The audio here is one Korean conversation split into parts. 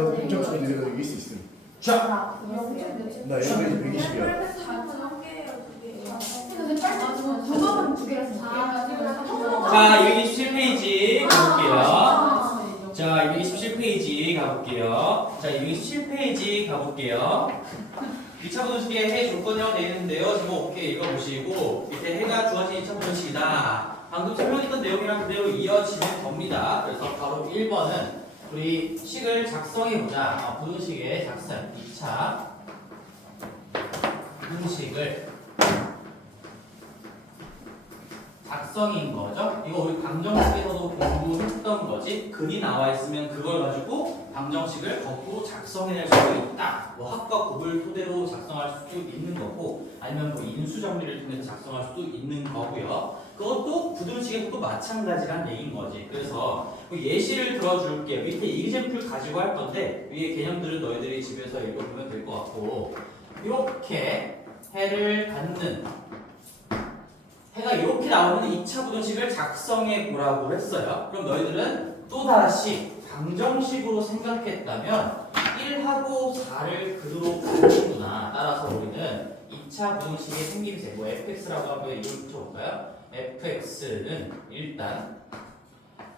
내가 공정수에 내가 이길 수 있음. 자, 나 여기 120이야. 자, 227페이지 가볼게요. 자, 227페이지 가볼게요. 자, 227페이지 가볼게요. 2차 분식에 해 조건이라고 되어 있는데요. 지금 오케이 읽어보시고 밑에 해가 주어진 2차 분식이다. 방금 설명했던 내용이랑 그대로 이어지는 겁니다. 그래서 바로 1번은 우리 식을 작성해보자. 분식의 작성 2차 분식을 작성인 거죠. 이거 우리 방정식에서도 공부했던 거지. 글이 나와 있으면 그걸 가지고 방정식을 거꾸로 작성해낼 수도 있다. 뭐 합과 곱을 토대로 작성할 수도 있는 거고, 아니면 뭐 인수 정리를 통해서 작성할 수도 있는 거고요. 그것도 부등식에서도 마찬가지란 얘기인 거지. 그래서 예시를 들어줄게. 밑에 이그젬플 가지고 할 건데 위에 개념들은 너희들이 집에서 읽어보면 될 것 같고, 이렇게 해를 갖는 해가 이렇게 나오는 2차 부등식을 작성해 보라고 했어요. 그럼 너희들은 또다시 방정식으로 생각했다면 1하고 4를 그대로 보는구나. 따라서 우리는 2차 부등식의 생김새, 뭐 fx라고 한번 이걸 붙여볼까요? fx는 일단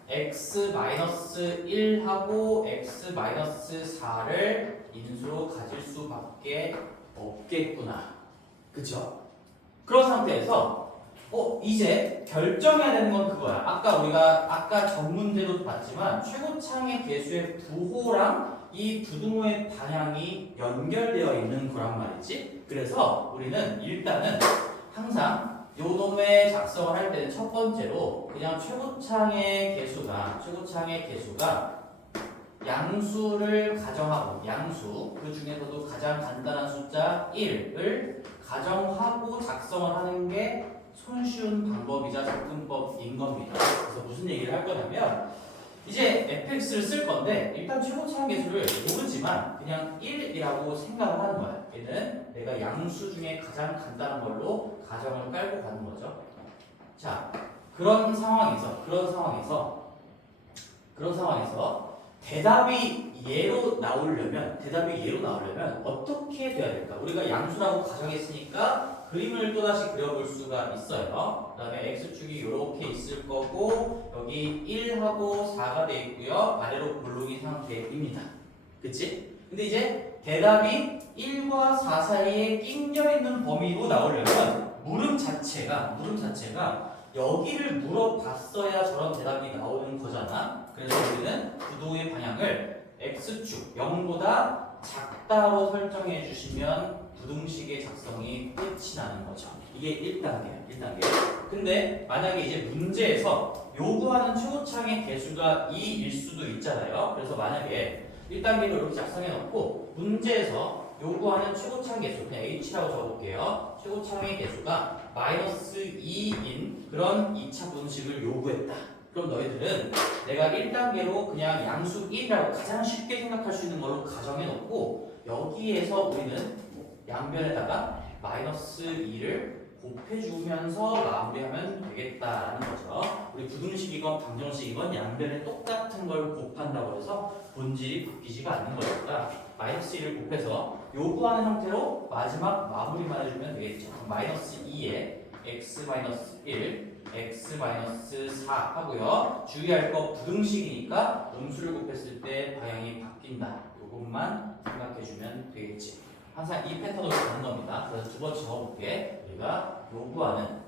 x-1하고 x-4를 인수로 가질 수밖에 없겠구나. 그쵸? 그런 상태에서 이제 결정해야 되는 건 그거야. 아까 전 문제도 봤지만 최고창의 개수의 부호랑 이 부등호의 방향이 연결되어 있는 거란 말이지. 그래서 우리는 일단은 항상 요 놈의 작성을 할 때는 첫 번째로 그냥 최고창의 개수가 양수를 가정하고, 양수 그 중에서도 가장 간단한 숫자 1을 가정하고 작성을 하는 게 손쉬운 방법이자 접근법인 겁니다. 그래서 무슨 얘기를 할 거냐면, 이제 fx를 쓸 건데 일단 최고차항 개수를 모르지만 그냥 1이라고 생각을 하는 거야. 얘는 내가 양수 중에 가장 간단한 걸로 가정을 깔고 가는 거죠. 자, 그런 상황에서 대답이 얘로 나오려면 어떻게 돼야 될까? 우리가 양수라고 가정했으니까 그림을 또다시 그려볼 수가 있어요. 그 다음에 x축이 이렇게 있을 거고, 여기 1하고 4가 돼 있고요. 아래로 볼록인 상태입니다. 그치? 근데 이제 대답이 1과 4 사이에 낑겨 있는 범위로 나오려면 물음 자체가 여기를 물어봤어야 저런 대답이 나오는 거잖아. 그래서 우리는 구도의 방향을 x축 0보다 작다로 설정해 주시면 부등식의 작성이 끝이 나는 거죠. 이게 1단계야. 근데 만약에 이제 문제에서 요구하는 최고창의 개수가 2일 수도 있잖아요. 그래서 만약에 1단계로 이렇게 작성해 놓고 문제에서 요구하는 최고창 개수, 그냥 h라고 적어볼게요. 최고창의 개수가 -2인 그런 2차 분식을 요구했다. 그럼 너희들은 내가 1단계로 그냥 양수 1이라고 가장 쉽게 생각할 수 있는 걸로 가정해 놓고, 여기에서 우리는 양변에다가 -2를 곱해주면서 마무리하면 되겠다라는 거죠. 우리 부등식이건 방정식이건 양변에 똑같은 걸 곱한다고 해서 본질이 바뀌지가 않는 거니까 -1을 곱해서 요구하는 형태로 마지막 마무리만 해주면 되겠죠. -2에 x-1, x-4 하고요. 주의할 거 부등식이니까 음수를 곱했을 때 방향이 바뀐다. 요것만 생각해주면 되겠지. 항상 이 패턴으로 가는 겁니다. 그래서 두 번 적어볼게. 우리가 요구하는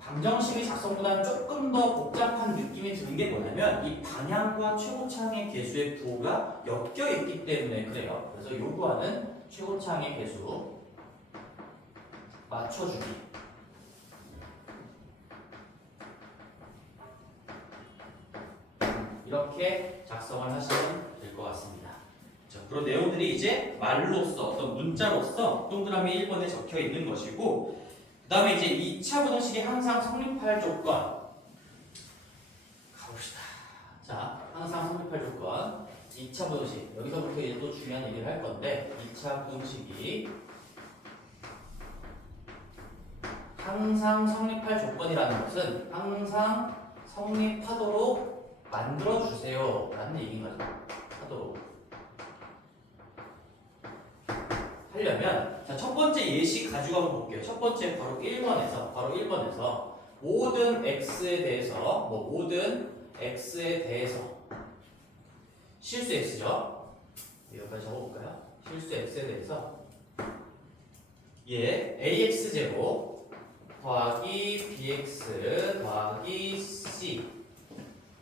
방정식의 작성보다는 조금 더 복잡한 느낌이 드는 게 뭐냐면, 이 방향과 최고창의 개수의 부호가 엮여 있기 때문에 그래요. 그래서 요구하는 최고창의 개수 맞춰주기. 이렇게 작성을 하시면 될 것 같습니다. 그런 내용들이 이제 말로써, 어떤 문자로서 동그라미 1번에 적혀 있는 것이고, 그 다음에 이제 2차 부등식이 항상 성립할 조건 가봅시다. 자, 항상 성립할 조건 2차 부등식, 여기서부터 이제 또 중요한 얘기를 할 건데, 2차 부등식이 항상 성립할 조건이라는 것은 항상 성립하도록 만들어주세요 라는 얘기인 거죠. 하려면 자, 첫 번째 예시 가지고 한번 볼게요. 첫 번째 바로 1번에서 모든 x에 대해서 모든 x에 대해서 실수 x죠. 여기까지 적어볼까요? 실수 x에 대해서 ax제곱 더하기 bx 더하기 c가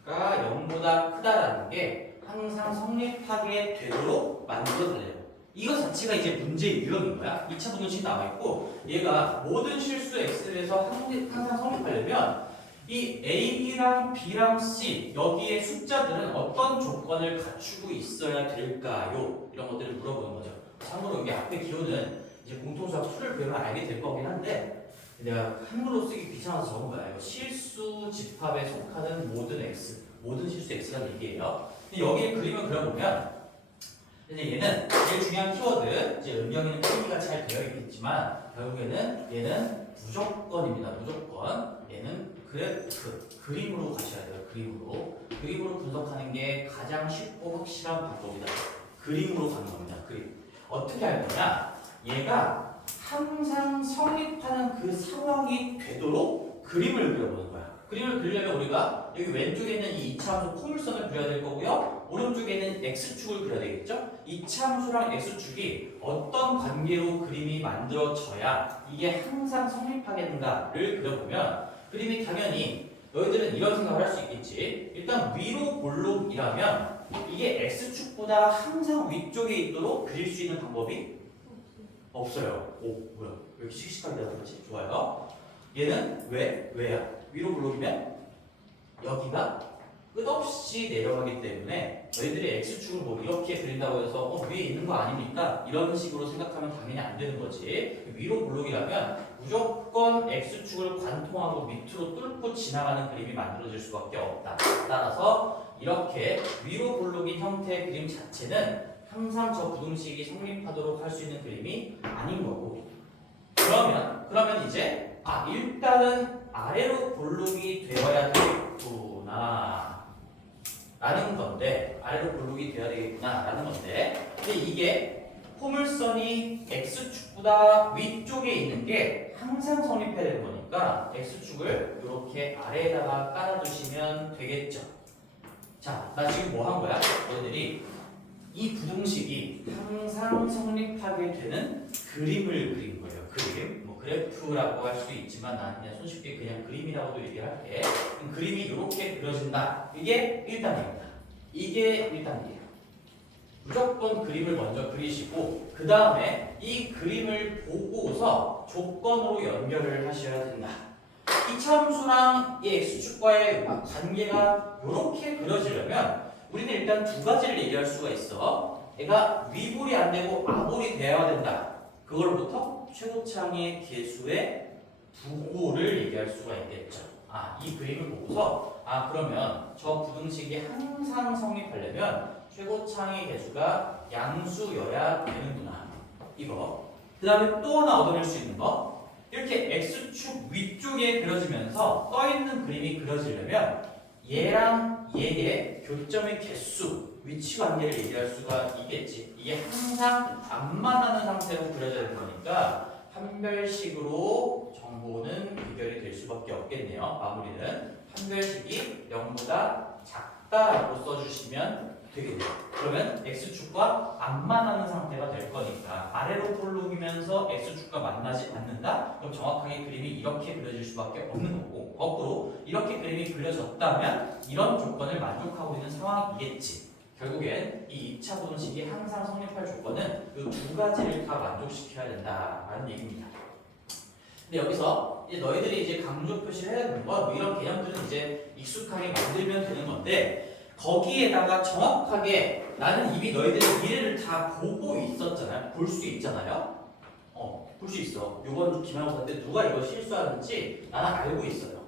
0보다 크다라는 게 항상 성립하게 되도록 만들어달래요. 이거 자체가 이제 문제의 유형인 거야. 2차 부등식 나와 있고 얘가 모든 실수 x에 대해서 항상 성립하려면 이 a, b랑 b랑 c 여기에 숫자들은 어떤 조건을 갖추고 있어야 될까요? 이런 것들을 물어보는 거죠. 참고로 여기 앞에 기호는 이제 공통수학 2를 배우면 알게 될 거긴 한데 내가 한글로 쓰기 귀찮아서 적은 거야. 이거 실수 집합에 속하는 모든 x, 모든 실수 x라는 얘기예요. 근데 여기 그림을 그려보면 이제 얘는 제일 중요한 키워드, 이제 음영이는 표기가 잘 되어 있겠지만 결국에는 얘는 무조건입니다. 무조건. 얘는 그래프, 그림으로 가셔야 돼요. 그림으로 분석하는 게 가장 쉽고 확실한 방법이다. 그림으로 가는 겁니다. 그림. 어떻게 할 거냐? 얘가 항상 성립하는 그 상황이 되도록 그림을 그려보는 거야. 그림을 그리려면 우리가 여기 왼쪽에 있는 이 이차함수 포물선을 그려야 될 거고요. 오른쪽에 있는 x축을 그려야 되겠죠? 이차함수랑 x축이 어떤 관계로 그림이 만들어져야 이게 항상 성립하게 된가를 그려보면 그림이 당연히 너희들은 이런 생각을 할 수 있겠지. 일단 위로 볼록이라면 이게 x축보다 항상 위쪽에 있도록 그릴 수 있는 방법이 없어요. 오, 뭐야? 왜 이렇게 씩씩하게 되는 거지? 좋아요. 얘는 왜야? 위로 블록이면 여기가 끝없이 내려가기 때문에 너희들이 x축을 뭐 이렇게 그린다고 해서 위에 있는 거 아닙니까? 이런 식으로 생각하면 당연히 안 되는 거지. 위로 블록이라면 무조건 x축을 관통하고 밑으로 뚫고 지나가는 그림이 만들어질 수밖에 없다. 따라서 이렇게 위로 블록인 형태의 그림 자체는 항상 저 부등식이 성립하도록 할 수 있는 그림이 아닌 거고 그러면 이제 일단은 아래로 볼록이 되어야 되겠구나 라는 건데 근데 이게 포물선이 x축보다 위쪽에 있는 게 항상 성립해야 되는 거니까 x축을 이렇게 아래에다가 깔아두시면 되겠죠. 자, 나 지금 뭐 한 거야? 너희들이 이 부등식이 항상 성립하게 되는 그림을 그린 거예요. 그림. 뭐 그래프라고 할 수도 있지만 나는 그냥 손쉽게 그냥 그림이라고도 얘기를 할게. 그럼 그림이 이렇게 그려진다. 이게 1단계입니다. 이게 1단계예요. 무조건 그림을 먼저 그리시고 그 다음에 이 그림을 보고서 조건으로 연결을 하셔야 된다. 이 참수랑 이 x축과의 관계가 이렇게 그려지려면 우리는 일단 두 가지를 얘기할 수가 있어. 얘가 위볼이 안 되고 아볼이 되어야 된다. 그걸로부터 최고창의 개수의 부호를 얘기할 수가 있겠죠. 이 그림을 보고서 그러면 저 부등식이 항상 성립하려면 최고창의 개수가 양수여야 되는구나. 이거. 그 다음에 또 하나 얻어낼 수 있는 거. 이렇게 x축 위쪽에 그려지면서 떠있는 그림이 그려지려면 얘랑 얘의 교점의 개수, 위치 관계를 얘기할 수가 있겠지. 이게 항상 안 만나는 상태로 그려져야 되는 거니까 판별식으로 정보는 비결이 될 수밖에 없겠네요. 마무리는 판별식이 0보다 작다라고 써주시면 되겠네요. 그러면 x축과 안 만나는 상태가 될 거니까 아래로 볼록이면서 x축과 만나지 않는다? 그럼 정확하게 그림이 이렇게 그려질 수밖에 없는 거고 거꾸로 이렇게 그림이 그려졌다면 이런 조건을 만족하고 있는 상황이겠지. 결국엔 이 2차 부등식이 항상 성립할 조건은 이 두 가지를 다 만족시켜야 된다라는 얘기입니다. 근데 여기서 이제 너희들이 이제 강조 표시를 해야 되는 건 이런 개념들은 이제 익숙하게 만들면 되는 건데 거기에다가 정확하게 나는 이미 너희들의 미래를 다 보고 있었잖아요. 볼 수 있잖아요. 볼 수 있어. 이번 기말고사 때 누가 이거 실수하는지 나는 알고 있어요.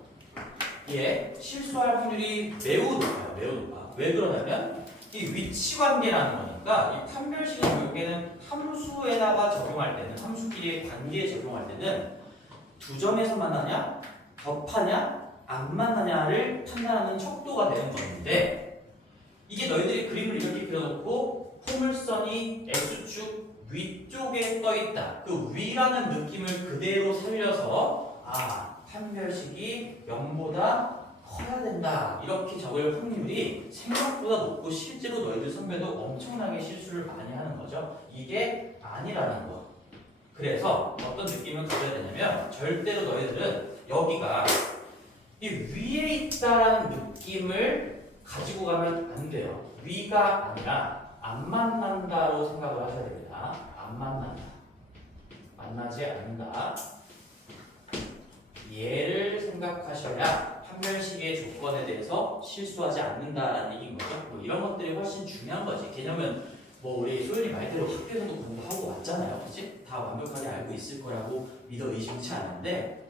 얘 실수할 확률이 매우 높아요. 매우 높아. 왜 그러냐면 이 위치 관계라는 거니까 이 판별식의 결국에는 함수에다가 적용할 때는 함수끼리의 관계에 적용할 때는 두 점에서 만나냐, 겹하냐, 안 맞느냐를 판단하는 척도가 되는 건데 이게 너희들이 그림을 이렇게 그려놓고 포물선이 X축 위쪽에 떠있다. 그 위라는 느낌을 그대로 살려서 판별식이 0보다 커야 된다. 이렇게 적을 확률이 생각보다 높고 실제로 너희들 선배도 엄청나게 실수를 많이 하는 거죠. 이게 아니라는 거. 그래서 어떤 느낌을 가져야 되냐면 절대로 너희들은 여기가 이 위에 있다라는 느낌을 가지고 가면 안 돼요. 위가 아니라 안 만난다로 생각을 하셔야 됩니다. 안 만난다. 만나지 않는다. 얘를 생각하셔야 판별식의 조건에 대해서 실수하지 않는다라는 얘기인 거죠. 뭐 이런 것들이 훨씬 중요한 거지. 개념은 뭐 우리 소연이 말대로 학교에서도 공부하고 왔잖아요. 그치? 다 완벽하게 알고 있을 거라고 믿어 의심치 않은데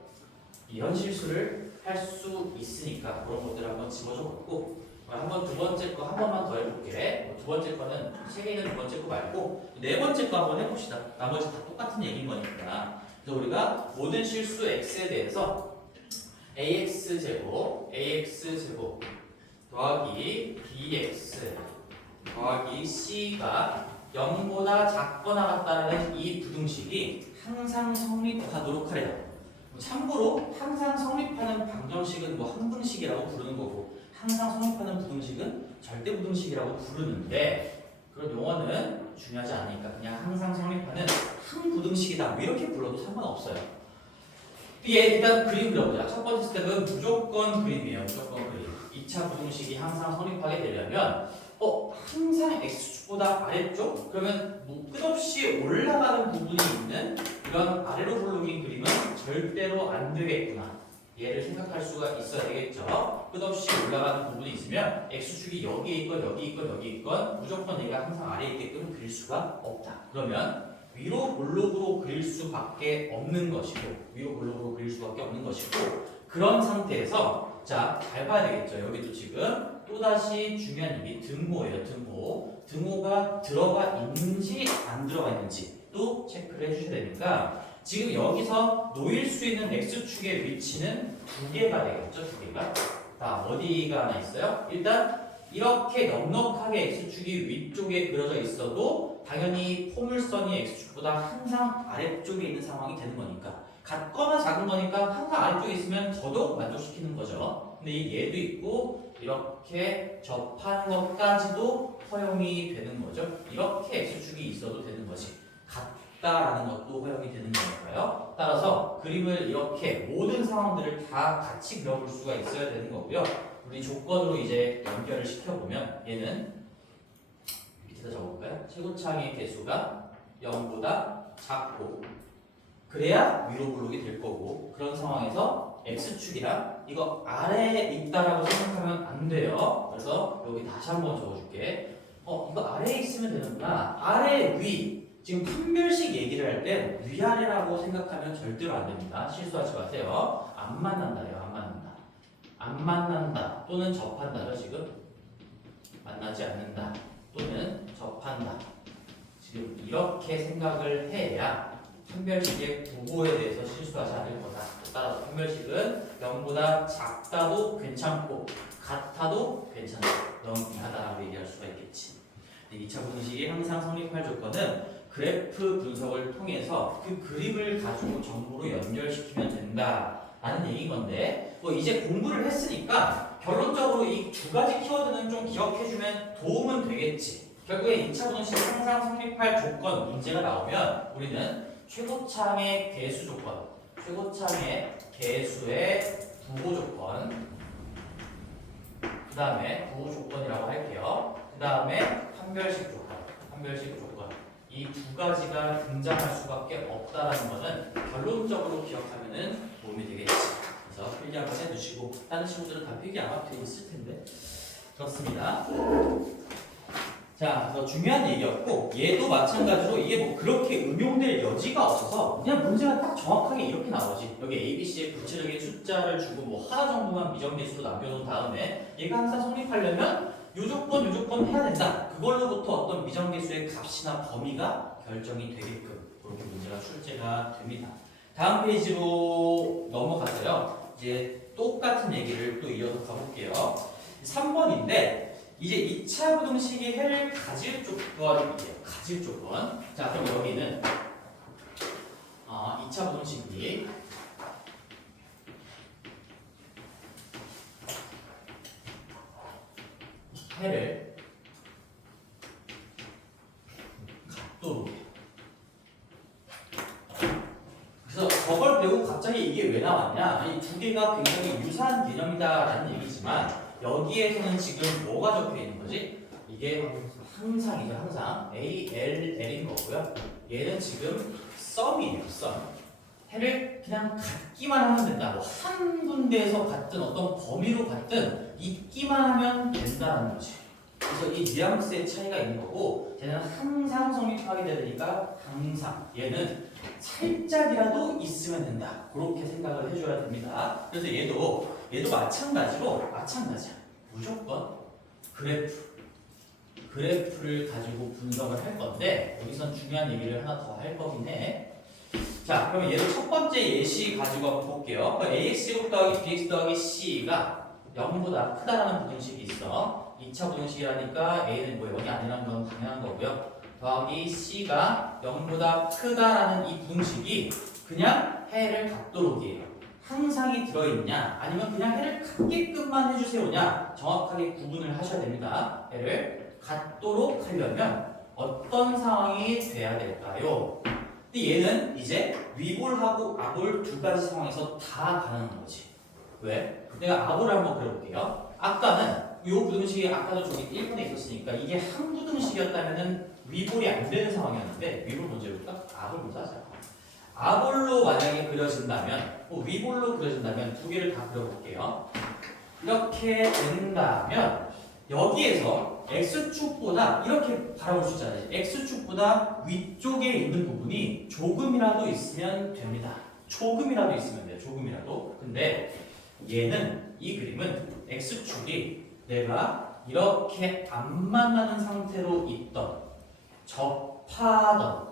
이런 실수를 할 수 있으니까 그런 것들을 한번 집어줘 봤고 한번 두 번째 거 한 번만 더 해볼게. 두 번째 거는 세 개 있는 두 번째 거 말고 네 번째 거 한번 해봅시다. 나머지 다 똑같은 얘기인 거니까. 그래서 우리가 모든 실수 x에 대해서 ax제곱 더하기 bx 더하기 c가 0보다 작거나 같다는 이 부등식이 항상 성립하도록 하래요. 참고로 항상 성립하는 방정식은 뭐 항등식이라고 부르는 거고 항상 성립하는 부등식은 절대 부등식이라고 부르는데 그런 용어는 중요하지 않으니까 그냥 항상 성립하는 항부등식이다 뭐 이렇게 불러도 상관없어요. 얘 일단 그림 그려보자. 첫 번째 스텝은 무조건 그림이에요. 무조건 그림. 2차 부등식이 항상 성립하게 되려면 항상 x축보다 아래쪽? 그러면 뭐 끝없이 올라가는 부분이 있는 이런 아래로 굴러긴 그림은 절대로 안 되겠구나. 얘를 생각할 수가 있어야 되겠죠. 끝없이 올라가는 부분이 있으면 x축이 여기에 있건 여기 있건 여기 있건 무조건 얘가 항상 아래에 있게끔 그릴 수가 없다. 그러면 위로 볼록으로 그릴 수밖에 없는 것이고 위로 볼록으로 그릴 수밖에 없는 것이고 그런 상태에서 자, 잘 봐야 되겠죠. 여기도 지금 또다시 중요한 힘이 등호예요. 등호가 들어가 있는지 안 들어가 있는지 또 체크를 해주셔야 되니까 지금 여기서 놓일 수 있는 x축의 위치는 두 개가 되겠죠. 두 개가. 자, 어디가 하나 있어요? 일단 이렇게 넉넉하게 x축이 위쪽에 그려져 있어도 당연히 포물선이 x축보다 항상 아래쪽에 있는 상황이 되는 거니까 같거나 작은 거니까 항상 아래쪽에 있으면 더더욱 만족시키는 거죠. 근데 이 얘도 있고 이렇게 접하는 것까지도 허용이 되는 거죠. 이렇게 x축이 있어도 되는 거지. 같다라는 것도 허용이 되는 거니까요. 따라서 그림을 이렇게 모든 상황들을 다 같이 그려볼 수가 있어야 되는 거고요. 우리 조건으로 이제 연결을 시켜보면 얘는 밑에다 적어볼까요? 최고창의 개수가 0보다 작고 그래야 위로 블록이 될 거고 그런 상황에서 x축이랑 이거 아래에 있다라고 생각하면 안 돼요. 그래서 여기 다시 한번 적어줄게. 이거 아래에 있으면 되는구나. 아래 위. 지금 판별식 얘기를 할 때 위아래라고 생각하면 절대로 안 됩니다. 실수하지 마세요. 안 만난다요. 안 만난다. 안 만난다 또는 접한다죠. 지금 만나지 않는다 또는 접한다. 지금 이렇게 생각을 해야 판별식의 부호에 대해서 실수하지 않을 거다. 따라서 판별식은 0보다 작다도 괜찮고 같아도 괜찮다. 너무하다라고 얘기할 수가 있겠지. 2차 분식이 항상 성립할 조건은 그래프 분석을 통해서 그 그림을 가지고 정보로 연결시키면 된다라는 얘기인 건데 이제 공부를 했으니까 결론적으로 이 두 가지 키워드는 좀 기억해주면 도움은 되겠지. 결국에 2차 분식 항상 성립할 조건 문제가 나오면 우리는 최고창의 개수 조건, 최고창의 개수의 부호 조건, 그 다음에 부호 조건이라고 할게요. 그 다음에 판별식 조건, 판별식 조건. 이 두 가지가 등장할 수밖에 없다라는 것은 결론적으로 기억하면은 도움이 되겠지. 그래서 필기 한번 해두시고 다른 친구들은 다 필기 아마 돼 있을 텐데 그렇습니다. 자, 그래서 중요한 얘기였고 얘도 마찬가지로 이게 뭐 그렇게 응용될 여지가 없어서 그냥 문제가 딱 정확하게 이렇게 나오지. 여기 ABC의 구체적인 숫자를 주고 뭐 하나 정도만 미정계수로 남겨놓은 다음에 얘가 항상 성립하려면 요 조건 해야 된다. 그걸로부터 어떤 미정계수의 값이나 범위가 결정이 되게끔 그렇게 문제가 출제가 됩니다. 다음 페이지로 넘어가서요. 이제 똑같은 얘기를 또 이어서 가볼게요. 3번인데 이제 2차 부등식이 해를 가질 조건이에요. 가질 조건. 자, 그럼 여기는 2차 부등식이 해를 갖도록 해요. 그래서 저걸 배우고 갑자기 이게 왜 나왔냐? 이 두 개가 굉장히 유사한 개념이다라는 얘기지만 여기에서는 지금 뭐가 적혀 있는 거지? 이게 항상이죠, 항상. A, L, L인 거고요. 얘는 지금 썸이에요, 썸. 해를 그냥 갖기만 하면 된다. 뭐 한 군데에서 같든 어떤 범위로 같든 있기만 하면 된다는 거지. 그래서 이 뉘앙스의 차이가 있는 거고, 얘는 항상 성립하게 되니까 항상. 얘는 살짝이라도 있으면 된다. 그렇게 생각을 해줘야 됩니다. 그래서 얘도 마찬가지야. 무조건 그래프를 가지고 분석을 할 건데, 여기선 중요한 얘기를 하나 더 할 거긴 해. 자, 그러면 얘를 첫 번째 예시 가지고 한번 볼게요. AX 더하기 BX 더하기 C가 0보다 크다라는 부등식이 있어. 2차 부등식이라니까 A는 뭐 0이 아니라는 건 당연한 거고요. 더하기 C가 0보다 크다라는 이 부등식이 그냥 해를 갖도록이에요. 항상이 들어있냐 아니면 그냥 해를 갖게끔만 해주세요냐 정확하게 구분을 하셔야 됩니다. 해를 갖도록 하려면 어떤 상황이 돼야 될까요? 근데 얘는 이제 위볼하고 아볼 두 가지 상황에서 다 가능한 거지. 왜? 내가 아볼을 한번 그려볼게요. 아까는 이 부등식이 아까도 저기 1번에 있었으니까 이게 한 부등식이었다면은 위볼이 안 되는 상황이었는데 위볼 먼저 해볼까? 아볼 먼저 하자. 아볼로 만약에 그려진다면 위볼로 그려진다면 두 개를 다 그려볼게요. 이렇게 된다면 여기에서 X축보다 이렇게 바라볼 수 있잖아요. X축보다 위쪽에 있는 부분이 조금이라도 있으면 됩니다. 조금이라도 있으면 돼요. 조금이라도. 근데 얘는 이 그림은 X축이 내가 이렇게 안 만나는 상태로 있던 접하던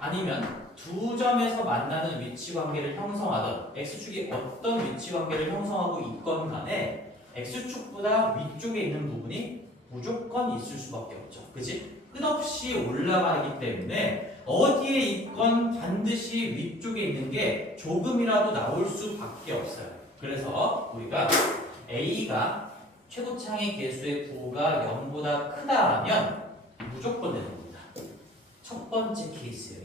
아니면 두 점에서 만나는 위치관계를 형성하던 X축이 어떤 위치관계를 형성하고 있건 간에 X축보다 위쪽에 있는 부분이 무조건 있을 수밖에 없죠. 그치? 끝없이 올라가기 때문에 어디에 있건 반드시 위쪽에 있는 게 조금이라도 나올 수밖에 없어요. 그래서 우리가 A가 최고창의 개수의 부호가 0보다 크다면 무조건 되는 겁니다. 첫 번째 케이스예요.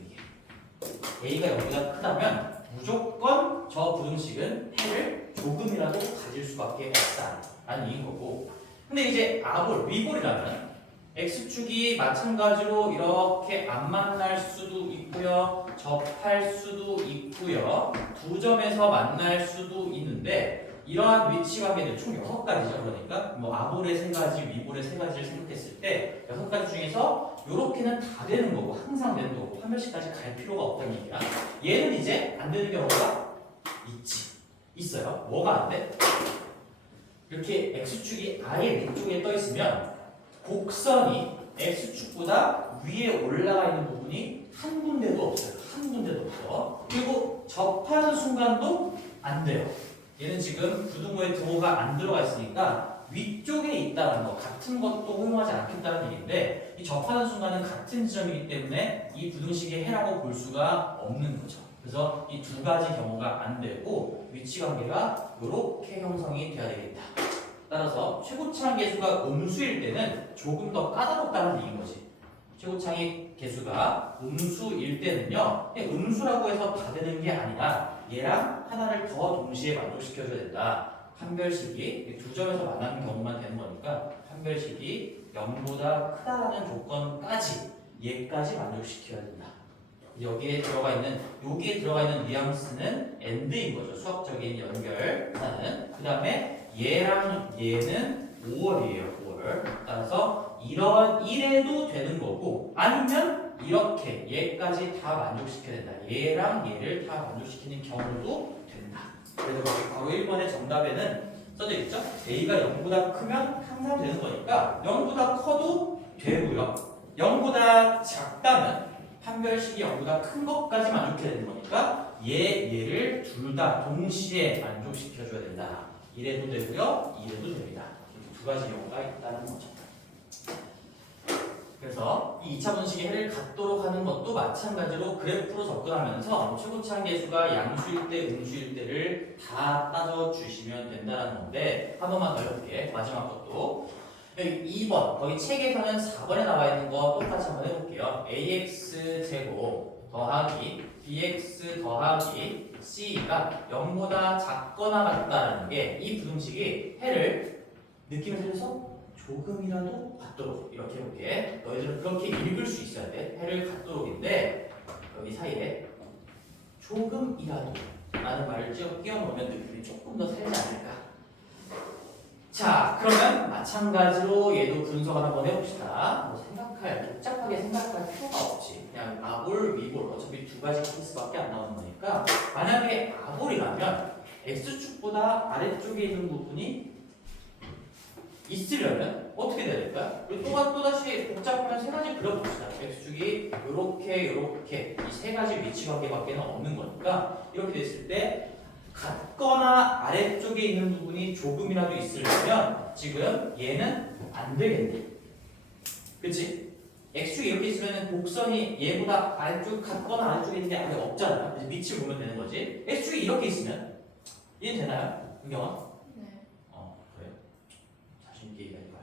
A가 0보다 크다면 무조건 저 부등식은 해를 조금이라도 가질 수밖에 없다라는 얘기인 거고, 근데 이제 아볼, 위볼이라면 X축이 마찬가지로 이렇게 안 만날 수도 있고요, 접할 수도 있고요, 두 점에서 만날 수도 있는데 이러한 위치관계들 총 6가지죠. 그러니까 뭐 아볼의 3가지, 위볼의 3가지를 생각했을 때 6가지 중에서 이렇게는 다 되는 거고 항상 되는 거고 판별식까지 갈 필요가 없다는 얘기야. 얘는 이제 안 되는 경우가 있어요. 뭐가 안 돼? 이렇게 X축이 아예 위쪽에 떠 있으면 곡선이 X축보다 위에 올라가 있는 부분이 한 군데도 없어요. 한 군데도 없어. 그리고 접하는 순간도 안 돼요. 얘는 지금 부등호에 등호가 안 들어가 있으니까 위쪽에 있다는 거, 같은 것도 허용하지 않겠다는 얘기인데 이 접하는 순간은 같은 지점이기 때문에 이 부등식의 해라고 볼 수가 없는 거죠. 그래서 이 두 가지 경우가 안 되고 위치관계가 이렇게 형성이 돼야 되겠다. 따라서 최고창 개수가 음수일 때는 조금 더 까다롭다는 얘기인 거지. 최고창의 개수가 음수일 때는요, 음수라고 해서 다 되는 게 아니라 얘랑 하나를 더 동시에 만족시켜줘야 된다. 판별식이 두 점에서 만나는 경우만 되는 거니까 판별식이 0보다 크다라는 조건까지 얘까지 만족시켜야 된다. 여기에 들어가 있는 뉘앙스는 AND인 거죠. 수학적인 연결 하나는. 그 다음에 얘랑 얘는 5월이에요. 5월. 따라서 이런 1에도 되는 거고 아니면 이렇게 얘까지 다 만족시켜야 된다. 얘랑 얘를 다 만족시키는 경우도 된다. 그래서 바로 1번의 정답에는 써져 있죠. A가 0보다 크면 항상 되는 거니까 0보다 커도 되고요. 0보다 작다면 판별식이 0보다 큰 것까지 만족해야 되는 거니까 얘를 둘 다 동시에 만족시켜줘야 된다. 이래도 되고요, 이래도 됩니다. 이렇게 두 가지 경우가 있다는 거죠. 그래서 이 2차 분식의 해를 갖도록 하는 것도 마찬가지로 그래프로 접근하면서 최고차항 계수가 양수일 때, 음수일 때를 다 따져주시면 된다는 건데 한 번만 더 해볼게. 마지막 것도 여기 2번, 거기 책에서는 4번에 나와 있는 거 똑같이 한번 해볼게요. ax 제곱 더하기 bx 더하기 c가 0보다 작거나 같다는 게 이 부등식이 해를 느낌을 살려서 조금이라도 갖도록 이렇게 해볼게. 너희들은 그렇게 읽을 수 있어야 돼. 해를 갖도록인데 여기 사이에 조금이라도 라는 말을 끼워 놓으면 느낌이 조금 더 살지 않을까. 자, 그러면 마찬가지로 얘도 분석을 한번 해봅시다. 뭐 복잡하게 생각할 필요가 없지. 그냥 아볼, 위볼 어차피 두 가지 케이스밖에 안 나오는 거니까 만약에 아볼이라면 x축보다 아래쪽에 있는 부분이 있으려면 어떻게 돼야 될까요? 우리 또다시 복잡하면 세 가지 그려봅시다. x축이 요렇게 이 세 가지 위치 관계밖에 없는 거니까 이렇게 됐을 때 같거나 아래쪽에 있는 부분이 조금이라도 있으려면 지금 얘는 안 되겠네. 그치? x축이 이렇게 있으면 곡선이 얘보다 아래쪽 같거나 아래쪽에 있는 게 아예 없잖아요. 그래서 밑을 보면 되는 거지. x축이 이렇게 있으면 이해 되나요? 은경아? 그래. 자신 있게 얘기하니까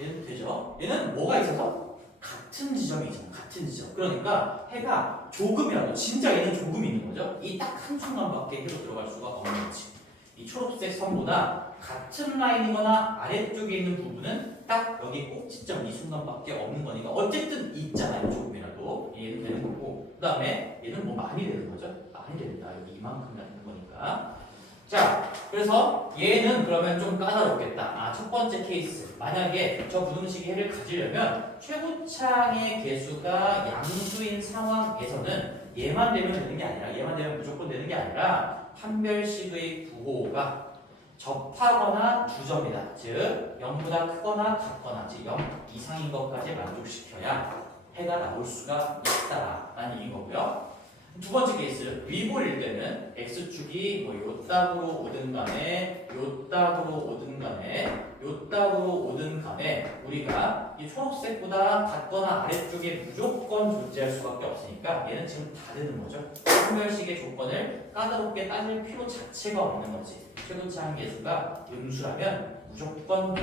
얘는 되죠? 얘는 뭐가 있어서? 같은 지점이 있잖아. 같은 지점. 그러니까 해가 조금이라도 진짜 얘는 조금 있는 거죠. 이 딱 한순간밖에 해로 들어갈 수가 없는 거지. 이 초록색 선보다 같은 라인이거나 아래쪽에 있는 부분은 딱 여기 꼭지점 이 순간밖에 없는 거니까 어쨌든 있잖아요. 조금이라도. 얘는 되는 거고 그 다음에 얘는 뭐 많이 되는 거죠. 많이 됩니다. 여기 이만큼 되는 거니까. 자, 그래서 얘는 그러면 좀 까다롭겠다. 첫 번째 케이스. 만약에 저 부등식의 해를 가지려면 최고차항의 개수가 양수인 상황에서는 얘만 되면 되는 게 아니라 얘만 되면 무조건 되는 게 아니라 판별식의 부호가 접하거나 주점이다. 즉 0보다 크거나 같거나 즉 0 이상인 것까지 만족시켜야 해가 나올 수가 있다라는 얘기인 거고요. 두 번째 케이스, 위볼일 때는 x축이 뭐 요 딱으로 오든 간에 요 딱으로 오든 간에 요 딱으로 오든 간에 우리가 이 초록색보다 같거나 아래쪽에 무조건 존재할 수밖에 없으니까 얘는 지금 다 되는 거죠. 판별식의 조건을 까다롭게 따질 필요 자체가 없는 거지. 최고차항 계수가 음수라면 무조건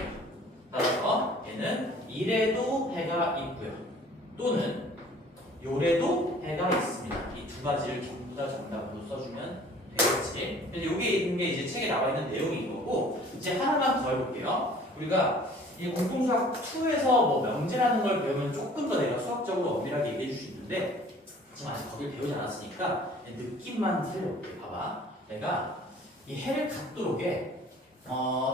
따라서 얘는 이래도 해가 있고요. 또는 요래도 해가 있습니다. 이 두 가지를 전부 다 정답으로 써주면 되겠지. 근데 여기 있는 게 이제 책에 나와 있는 내용인 거고 이제 하나만 더 해볼게요. 우리가 이 공통수학 2에서 뭐 명제라는 걸 배우면 조금 더 내가 수학적으로 엄밀하게 얘기해 줄 수 있는데 지금 아직 거길 배우지 않았으니까 느낌만 살려볼게. 봐봐. 내가 이 해를 갖도록에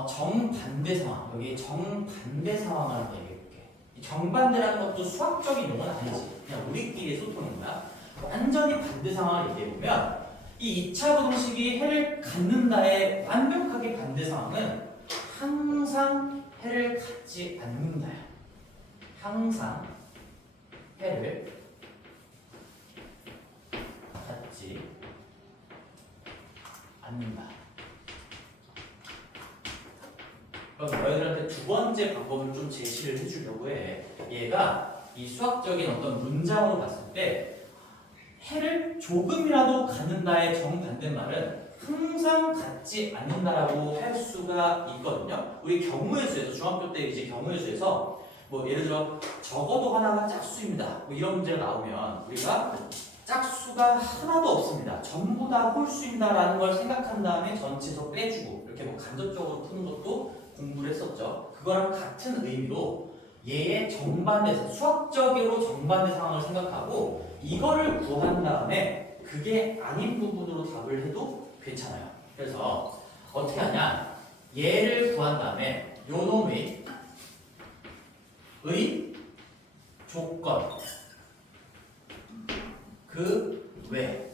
정반대 상황 여기 정반대 상황을 한번 얘기해볼게. 이 정반대라는 것도 수학적인 용어는 아니지. 그냥 우리끼리의 소통인 거야. 완전히 반대 상황을 얘기해보면 이 2차 부등식이 해를 갖는다의 완벽하게 반대 상황은 항상 해를 갖지 않는다야. 항상 해를 갖지 않는다. 그럼 너희들한테 두 번째 방법을 좀 제시를 해주려고 해. 얘가 이 수학적인 어떤 문장으로 봤을 때 해를 조금이라도 갖는다의 정반대말은 항상 갖지 않는다라고 할 수가 있거든요. 우리 경우의 수에서 중학교 때 이제 경우의 수에서 뭐 예를 들어 적어도 하나가 짝수입니다. 뭐 이런 문제가 나오면 우리가 짝수가 하나도 없습니다. 전부 다 홀수입니다라는 걸 생각한 다음에 전체에서 빼주고 이렇게 뭐 간접적으로 푸는 것도 공부를 했었죠. 그거랑 같은 의미로 얘의 정반대, 수학적으로 정반대 상황을 생각하고 이거를 구한 다음에 그게 아닌 부분으로 답을 해도 괜찮아요. 그래서 어떻게 하냐? 얘를 구한 다음에 요 놈의 조건 그 외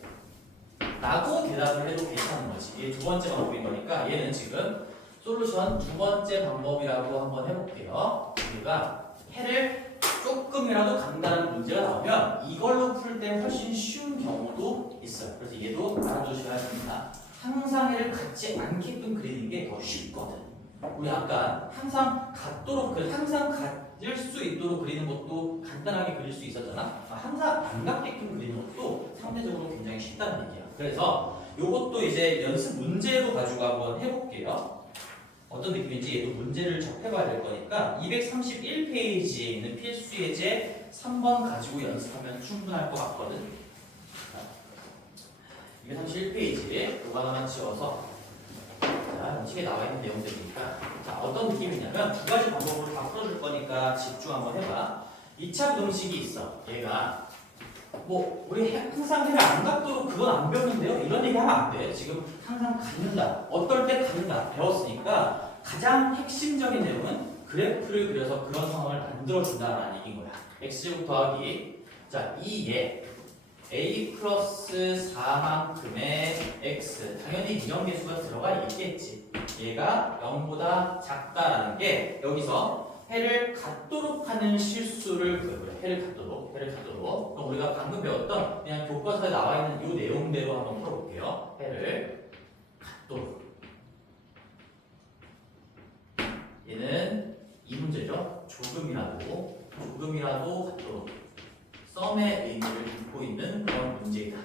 라고 대답을 해도 괜찮은 거지. 이게 두 번째 방법인 거니까 얘는 지금 솔루션 두 번째 방법이라고 한번 해볼게요. 우리가 해를 조금이라도 간다는 문제가 나오면 이걸로 풀 때 훨씬 쉬운 경우도 있어요. 그래서 얘도 알아두셔야 됩니다. 항상 해를 갖지 않게끔 그리는 게 더 쉽거든. 우리 아까 항상 갖도록 항상 갖을 수 있도록 그리는 것도 간단하게 그릴 수 있었잖아. 항상 안 갖게끔 그리는 것도 상대적으로 굉장히 쉽다는 얘기야. 그래서 요것도 이제 연습 문제로 가지고 한번 해볼게요. 어떤 느낌인지 얘도 문제를 접해봐야 될 거니까 231페이지에 있는 필수 예제 3번 가지고 연습하면 충분할 것 같거든. 231페이지에 요거 하나만 지워서 자, 책에 나와 있는 내용들이니까 자, 어떤 느낌이냐면 두 가지 방법으로 다 풀어줄 거니까 집중 한번 해봐. 2차 부등식이 있어. 얘가 뭐 우리 항상 해를 안 갖도록 그건 안 배웠는데요. 이런 얘기 하면 안 돼. 지금 항상 갖는다. 어떨 때 갖는다. 배웠으니까 가장 핵심적인 내용은 그래프를 그려서 그런 상황을 만들어준다라는 얘기인 거야. x제곱 더하기 자, 이 얘 a 플러스 4만큼의 x 당연히 이정계수가 들어가 있겠지. 얘가 0보다 작다라는 게 여기서 해를 갖도록 하는 실수를 그려요. 해를 갖도록. 그럼 우리가 방금 배웠던 그냥 교과서에 나와 있는 이 내용대로 한번 풀어볼게요. 해를 갖도록. 얘는 이 문제죠. 조금이라도 갖도록. 썸의 의미를 담고 있는 그런 문제이다.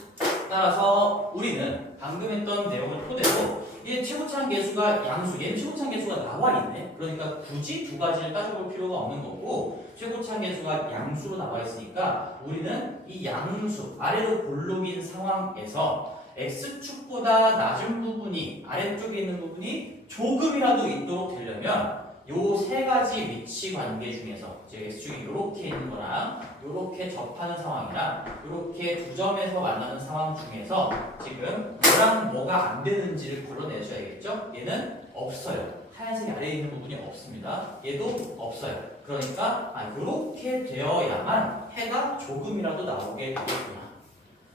따라서 우리는 방금 했던 내용을 토대로 얘 최고차항 계수가 양수, 얘는 최고차항 계수가 나와 있네. 그러니까 굳이 두 가지를 따져볼 필요가 없는 거고 최고차항 계수가 양수로 나와 있으니까 우리는 이 양수 아래로 볼록인 상황에서 x축보다 낮은 부분이 아래쪽에 있는 부분이 조금이라도 있도록 되려면 요 세 가지 위치 관계 중에서 즉 x축이 이렇게 있는 거랑 이렇게 접하는 상황이랑 이렇게 두 점에서 만나는 상황 중에서 지금 뭐랑 뭐가 안 되는지를 걸러내셔야겠죠? 얘는 없어요. 하얀색이 아래에 있는 부분이 없습니다. 얘도 없어요. 그러니까 이렇게 되어야만 해가 조금이라도 나오게 되겠구나.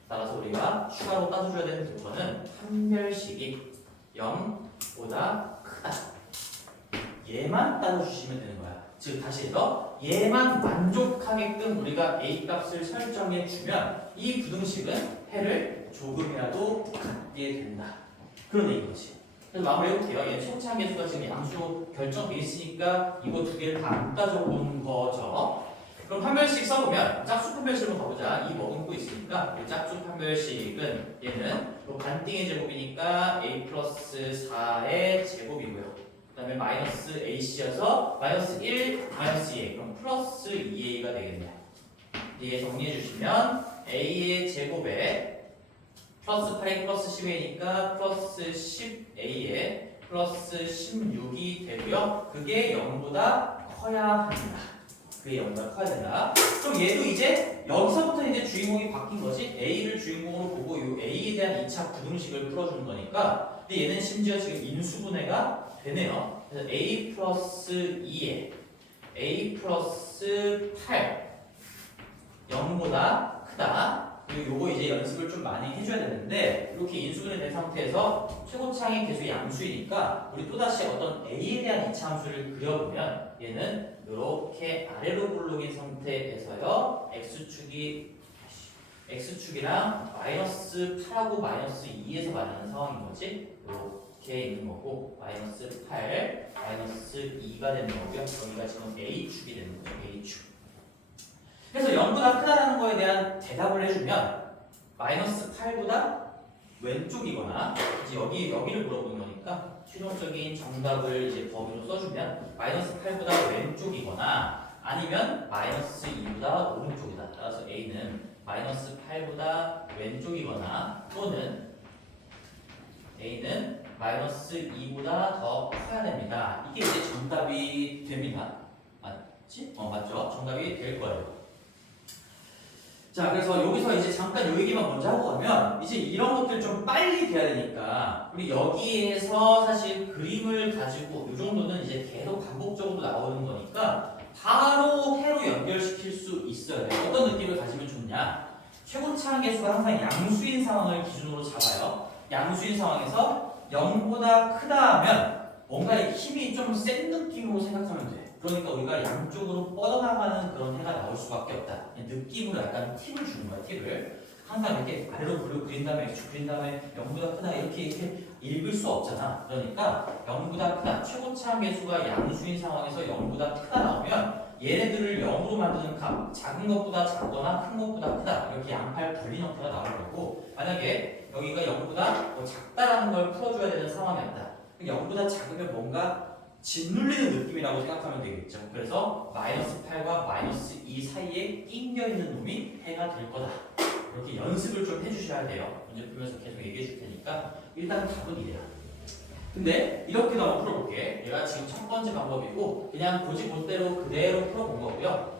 따라서 우리가 추가로 따져줘야 되는 조건은 판별식이 0보다 크다. 얘만 따져주시면 되는 거야. 즉 다시 해서 얘만 만족하게끔 우리가 A 값을 설정해 주면 이 부등식은 해를 조금이라도 갖게 된다. 그런 얘기지. 그래서 마무리해볼게요. 얘는 최고차항 계수가 지금 양수 결정돼 있으니까 이거 두 개를 다 안 따져본 거죠. 그럼 판별식 써보면 짝수 판별식으로 가보자. 이 머금고 있으니까 이 짝수 판별식은 얘는 반띵의 제곱이니까 A 플러스 4의 제곱이고요. 그 다음에 마이너스 AC여서 마이너스 1, 마이너스 2A 그럼 플러스 2A가 되겠네요. 이게 정리해 주시면 A의 제곱에 플러스 8A 플러스 10A니까 플러스 10A에 플러스 16이 되고요. 그게 0보다 커야 합니다. 그게 0보다 커야 된다. 그럼 얘도 이제 여기서부터 이제 주인공이 바뀐 거지. A를 주인공으로 보고 이 A에 대한 2차 부등식을 풀어주는 거니까. 근데 얘는 심지어 지금 인수분해가 되네요. 그래서 A 플러스 2에 A 플러스 8 0보다 크다. 그리고 요거 이제 연습을 좀 많이 해줘야 되는데 이렇게 인수분해 된 상태에서 최고차항의 계수 양수이니까 우리 또다시 어떤 A에 대한 2차 함수를 그려보면 얘는 이렇게 아래로 볼록인 상태에서요 X축이랑 마이너스 8하고 마이너스 2에서 만나는 상황인 거지. 이렇게 있는 거고 마이너스 8, 마이너스 2가 되는 거고요. 여기가 지금 A축이 되는 거죠. A축. 그래서 0보다 크다라는 거에 대한 대답을 해주면 마이너스 8보다 왼쪽이거나 이제 여기를 물어보는 거니까 실용적인 정답을 이제 범위로 써주면 마이너스 8보다 왼쪽이거나 아니면 마이너스 2보다 오른쪽이다. 따라서 A는 마이너스 8보다 왼쪽이거나 또는 A는 마이너스 2보다 더 커야 됩니다. 이게 이제 정답이 됩니다. 맞지? 맞죠? 정답이 될 거예요. 자, 그래서 여기서 이제 잠깐 요 얘기만 먼저 하고 가면 이제 이런 것들 좀 빨리 돼야 되니까 우리 여기에서 사실 그림을 가지고 이 정도는 이제 계속 반복적으로 나오는 거니까 바로 해로 연결시킬 수 있어야 돼요. 어떤 느낌을 가지면 좋냐? 최고차항 계수가 항상 양수인 상황을 기준으로 잡아요. 양수인 상황에서 0보다 크다 하면 뭔가 힘이 좀 센 느낌으로 생각하면 돼. 그러니까 우리가 양쪽으로 뻗어나가는 그런 해가 나올 수밖에 없다. 느낌으로 약간 팁을 주는 거야. 팁을 항상 이렇게 아래로 볼록 그린 다음에 X축 그린 다음에 0보다 크다 이렇게 읽을 수 없잖아. 그러니까 0보다 크다. 최고차항 계수가 양수인 상황에서 0보다 크다 나오면 얘네들을 0으로 만드는 값, 작은 것보다 작거나 큰 것보다 크다. 이렇게 양팔 벌린 형태가 나올 거고, 만약에 여기가 0보다 작다라는 걸 풀어줘야 되는 상황이었다. 0보다 작으면 뭔가 짓눌리는 느낌이라고 생각하면 되겠죠. 그래서 마이너스 8과 마이너스 2 사이에 낑겨 있는 놈이 해가 될 거다. 이렇게 연습을 좀 해주셔야 돼요. 문제 풀면서 계속 얘기해 줄 테니까 일단 답은 이래요. 근데 이렇게 한번 풀어볼게. 얘가 지금 첫 번째 방법이고 그냥 고지고대로 그대로 풀어본 거고요.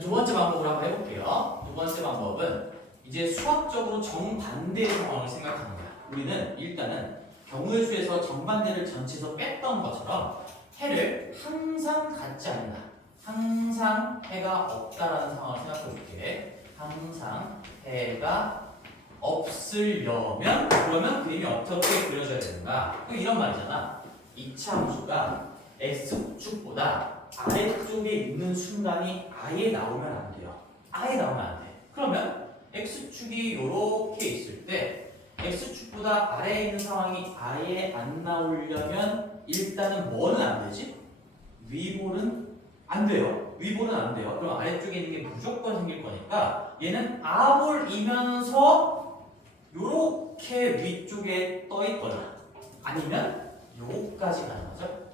두 번째 방법으로 한번 해볼게요. 두 번째 방법은 이제 수학적으로 정반대의 상황을 생각하는 거야. 우리는 일단은 경우의 수에서 정반대를 전체에서 뺐던 것처럼 해를 항상 갖지 않는다. 항상 해가 없다라는 상황을 생각해 볼게. 항상 해가 없으려면 그러면 그림이 어떻게 그려져야 되는가? 이런 말이잖아. 이차 함수가 x축보다 아래쪽에 있는 순간이 아예 나오면 안 돼요. 아예 나오면 안 돼. 그러면 x축이 이렇게 있을 때 x축보다 아래에 있는 상황이 아예 안 나오려면 일단은 뭐는 안 되지? 위볼은 안 돼요. 위볼은 안 돼요. 그럼 아래쪽에 있는 게 무조건 생길 거니까 얘는 아볼이면서 요렇게 위쪽에 떠 있거나 아니면 요까지 가는 거죠.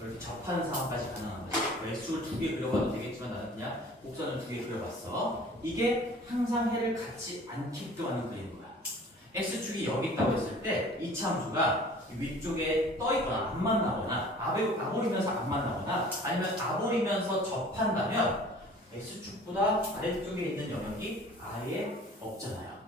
이렇게 접하는 상황까지 가능한 거죠. x축을 두 개 그려봐도 되겠지만 나는 그냥 곡선을 두 개 그려봤어. 이게 항상 해를 갖지 않게끔 하는 그림인 거야. x축이 여기 있다고 했을 때 이 함수가 위쪽에 떠 있거나 안 만나거나 아볼이면서 안 만나거나 아니면 아볼이면서 접한다면 x축보다 아래쪽에 있는 영역이 아예 없잖아요.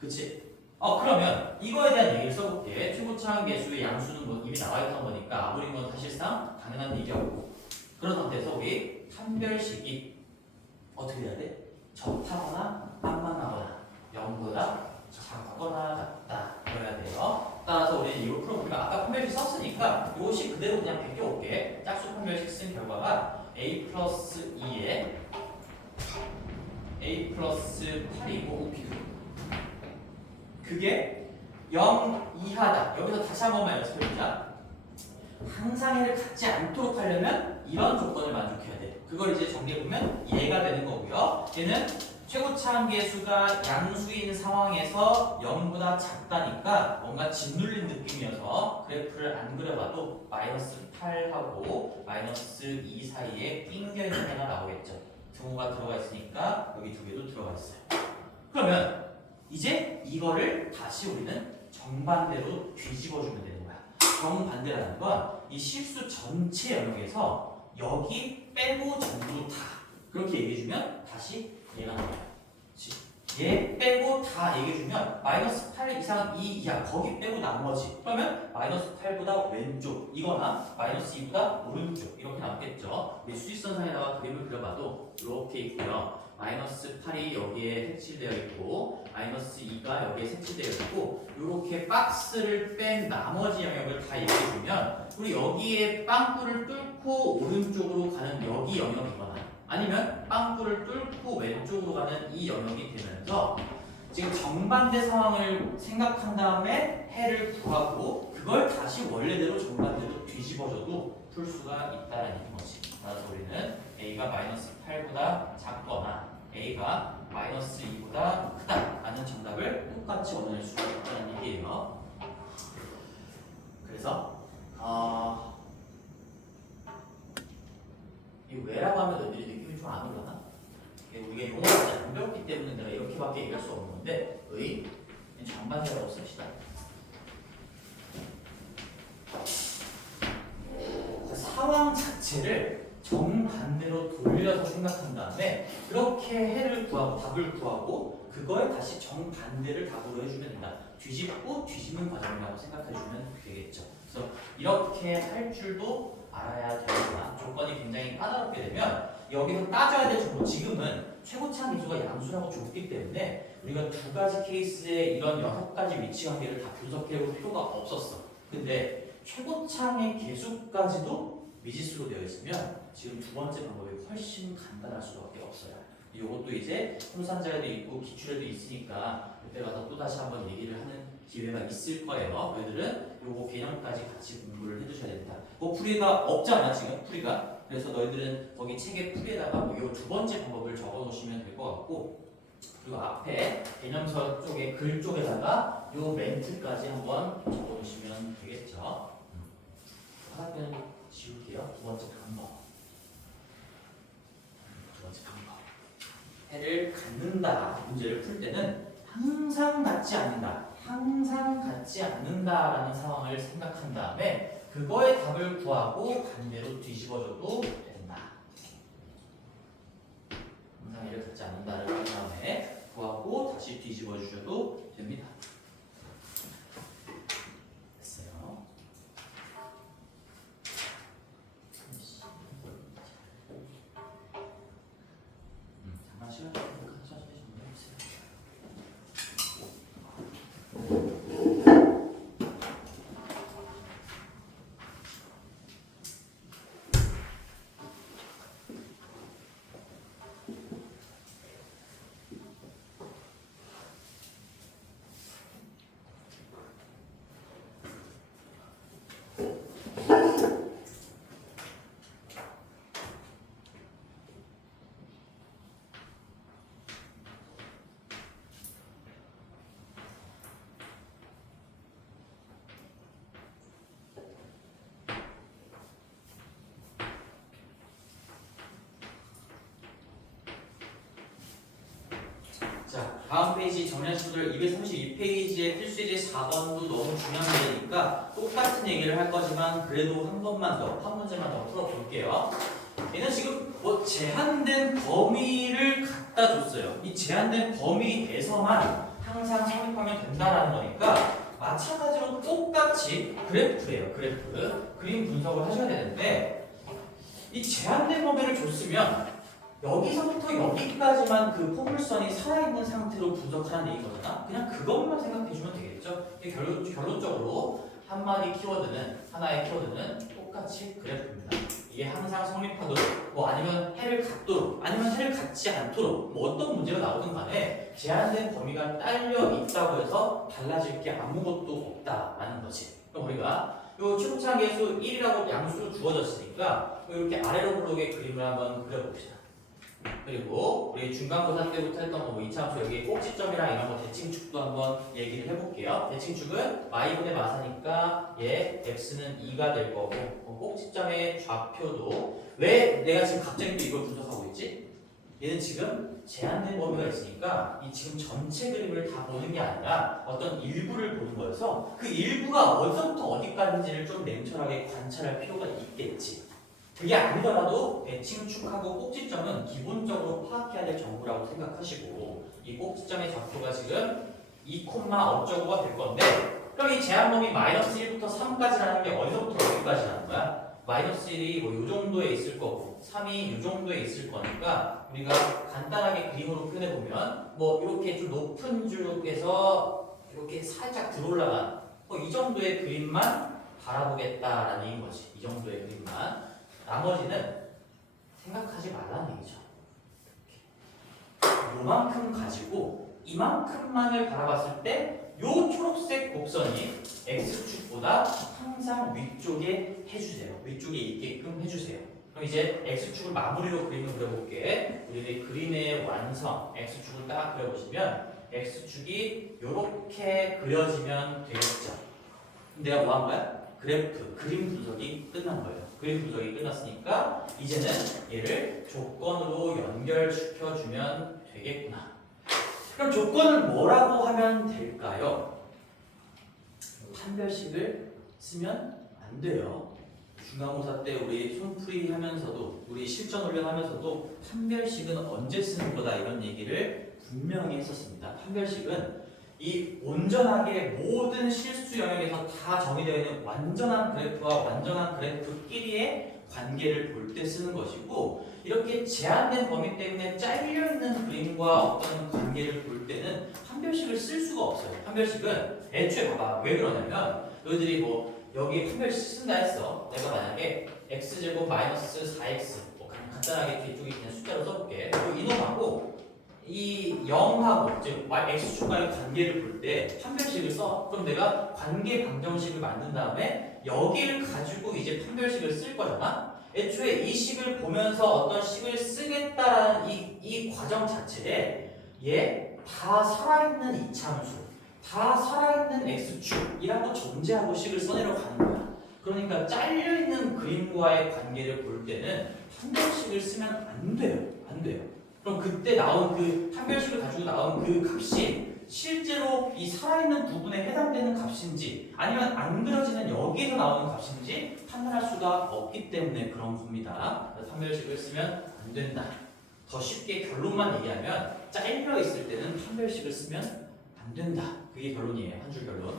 그치? 그러면 이거에 대한 얘기를 써볼게. 최고차항 계수의 양수는 뭐 이미 나와 있던 거니까 아볼인 건 사실상 당연한 얘기였고, 그런 상태에서 우리 판별식이 어떻게 돼야 돼? 접하거나 안 만나거나 0보다 작거나 같다 그래야 돼요. 따라서 우리는 이걸 풀어보면 아까 판별식 썼으니까 이것이 그대로 그냥 베껴올게. 짝수 판별식 쓴 결과가 a 플러스 2에 a 플러스 8이고 그게 0 이하다. 여기서 다시 한 번만 연습해보자. 항상 해를 갖지 않도록 하려면 이런 조건을 만족해야 돼. 그걸 이제 정리해보면 얘가 되는 거고요. 얘는 최고차항 계수가 양수인 상황에서 0보다 작다니까 뭔가 짓눌린 느낌이어서 그래프를 안 그려봐도 마이너스 8하고 마이너스 2 사이에 낑겨있는 해가 나오겠죠. 등호가 들어가 있으니까 여기 두 개도 들어가 있어요. 그러면 이제 이거를 다시 우리는 정반대로 뒤집어주면 되는 거야. 정반대라는 건 이 실수 전체 영역에서 여기 빼고 전부 다 그렇게 얘기해주면 다시 얘가 나와요. 얘 빼고 다 얘기해주면 마이너스 8 이상 2 이하 거기 빼고 나머지 그러면 마이너스 8보다 왼쪽 이거나 마이너스 2보다 오른쪽 이렇게 나왔겠죠. 우리 수직선상에다가 그림을 그려봐도 이렇게 있고요. 마이너스 8이 여기에 색칠되어 있고 마이너스 2가 여기에 색칠되어 있고 이렇게 박스를 뺀 나머지 영역을 다 얘기해주면 우리 여기에 빵꾸를 뚫고 오른쪽으로 가는 여기 영역이거나 아니면 빵꾸를 뚫고 왼쪽으로 가는 이 영역이 되면서 지금 정반대 상황을 생각한 다음에 해를 구하고 그걸 다시 원래대로 정반대로 뒤집어줘도 풀 수가 있다는 거지. 따라서 우리는 a가 마이너스 8보다 작거나 a가 마이너스 2보다 크다 라는 정답을 똑같이 얻어낼 수가 있다는 얘기예요. 그래서 이 왜라고 하면 너희들이 느낌이 좀 안 올라나? 우리가 용어가 잘 안 배웠기 때문에 내가 이렇게밖에 얘기할 수 없는 건데 정반대라고 씁시다. 상황 자체를 정반대로 돌려서 생각한 다음에 그렇게 해를 구하고 답을 구하고 그거에 다시 정반대를 답으로 해주면 된다. 뒤집고 뒤집는 과정이라고 생각해주면 되겠죠. 그래서 이렇게 할 줄도 알아야 되구나. 조건이 굉장히 까다롭게 되면 여기서 따져야 될 정도 지금은 최고차항 계수가 양수라고 줬기 때문에 우리가 두 가지 케이스의 이런 6가지 위치 관계를 다 분석해볼 필요가 없었어. 근데 최고차항의 계수까지도 미지수로 되어 있으면 지금 두 번째 방법이 훨씬 간단할 수밖에 없어요. 이것도 이제 홍산자에도 있고 기출에도 있으니까 그때 가서 또 다시 한번 얘기를 하는 기회가 있을 거예요. 너희들은 요거 개념까지 같이 공부를 해두셔야 됩니다. 그 풀이가 없잖아 지금 풀이가. 그래서 너희들은 거기 책의 풀이에다가 요 두 번째 방법을 적어 놓으시면 될 것 같고, 그리고 앞에 개념서 쪽에 글 쪽에다가 요 멘트까지 한번 적어 놓으시면 되겠죠. 하나는 지울게요. 두 번째 방법. 두 번째 방법. 해를 갖는다 문제를 풀 때는 항상 갖지 않는다. 항상 갖지 않는다라는 상황을 생각한 다음에 그거의 답을 구하고 반대로 뒤집어줘도 된다. 항상 해를 갖지 않는다를 한 다음에 구하고 다시 뒤집어 주셔도 됩니다. 됐어요. 잠깐 시간 되니까 천천히 정리해주세요. 자, 다음 페이지 정리한 친구들 232페이지의 필수예제 4번도 너무 중요한 문제니까 똑같은 얘기를 할 거지만 그래도 한 번만 더, 한 문제만 더 풀어볼게요. 얘는 지금 뭐 제한된 범위를 갖다 줬어요. 이 제한된 범위에서만 항상 성립하면 된다라는 거니까 마찬가지로 똑같이 그래프예요. 그래프. 그림 분석을 하셔야 되는데 이 제한된 범위를 줬으면 여기서부터 여기까지만 그 포물선이 살아있는 상태로 분석하는 얘기거든요. 그냥 그것만 생각해주면 되겠죠. 결론적으로 한 마디 키워드는, 하나의 키워드는 똑같이 그래프입니다. 이게 항상 성립하도록, 뭐 아니면 해를 갖도록, 아니면 해를 갖지 않도록, 뭐 어떤 문제가 나오든 간에 제한된 범위가 딸려 있다고 해서 달라질 게 아무것도 없다라는 거지. 그럼 우리가 요 최고차계수 1이라고 양수로 주어졌으니까 이렇게 아래로 블록의 그림을 한번 그려봅시다. 그리고 우리 중간고사 때부터 했던 거 뭐 이차함수 여기 꼭지점이랑 이런 거 대칭축도 한번 얘기를 해볼게요. 대칭축은 y분의 마사니까 얘 x는 2가 될 거고 꼭지점의 좌표도 왜 내가 지금 갑자기 또 이걸 분석하고 있지? 얘는 지금 제한된 범위가 있으니까 이 지금 전체 그림을 다 보는 게 아니라 어떤 일부를 보는 거여서 그 일부가 어디서부터 어디까지인지를 좀 냉철하게 관찰할 필요가 있겠지. 그게 아니더라도 대칭축하고 꼭지점은 기본적으로 파악해야 될 정보라고 생각하시고 이 꼭지점의 좌표가 지금 2, 어쩌고가 될 건데 그럼 이 제한범위 마이너스 1부터 3까지라는 게 어디서부터 어디까지라는 거야? 마이너스 1이 뭐 요 정도에 있을 거고 3이 요 정도에 있을 거니까 우리가 간단하게 그림으로 표현해보면 뭐 이렇게 좀 높은 쪽에서 이렇게 살짝 들어올라간 뭐 이 정도의 그림만 바라보겠다라는 얘기인 거지. 이 정도의 그림만. 나머지는 생각하지 말라는 얘기죠. 요만큼 가지고 이만큼만을 바라봤을 때 요 초록색 곡선이 X축보다 항상 위쪽에 해주세요. 위쪽에 있게끔 해주세요. 그럼 이제 X축을 마무리로 그림을 그려볼게. 우리 그림의 완성 X축을 딱 그려보시면 X축이 요렇게 그려지면 되겠죠. 내가 뭐 한 거야? 그래프, 그림 분석이 끝난 거예요. 그림 분석이 끝났으니까 이제는 얘를 조건으로 연결시켜주면 되겠구나. 그럼 조건은 뭐라고 하면 될까요? 판별식을 쓰면 안 돼요. 중간고사 때 우리 손풀이 하면서도 우리 실전 훈련 하면서도 판별식은 언제 쓰는 거다 이런 얘기를 분명히 했었습니다. 판별식은 이 온전하게 모든 실수 영역에서 다 정의되어 있는 완전한 그래프와 완전한 그래프끼리의 관계를 볼 때 쓰는 것이고 이렇게 제한된 범위 때문에 잘려있는 그림과 어떤 관계를 볼 때는 판별식을 쓸 수가 없어요. 판별식은 애초에 봐봐. 왜 그러냐면 너희들이 뭐 여기 판별식 쓴다 했어. 내가 만약에 x제곱 마이너스 4x 뭐 간단하게 뒤쪽에 그냥 숫자로 써볼게. 그리고 이놈하고 이 0하고 즉 x축과의 관계를 볼 때 판별식을 써. 그럼 내가 관계 방정식을 만든 다음에 여기를 가지고 이제 판별식을 쓸 거잖아. 애초에 이 식을 보면서 어떤 식을 쓰겠다라는 이 과정 자체에 얘 다 살아있는 이차함수, 다 살아있는 x축이라고 전제하고 식을 써내려 가는 거야. 그러니까 잘려있는 그림과의 관계를 볼 때는 판별식을 쓰면 안 돼요. 안 돼요. 그럼 그때 나온 그 판별식을 가지고 나온 그 값이 실제로 이 살아있는 부분에 해당되는 값인지 아니면 안 그려지는 여기에서 나오는 값인지 판단할 수가 없기 때문에 그런 겁니다. 판별식을 쓰면 안 된다. 더 쉽게 결론만 얘기하면 잘려 있을 때는 판별식을 쓰면 안 된다. 그게 결론이에요. 한 줄 결론.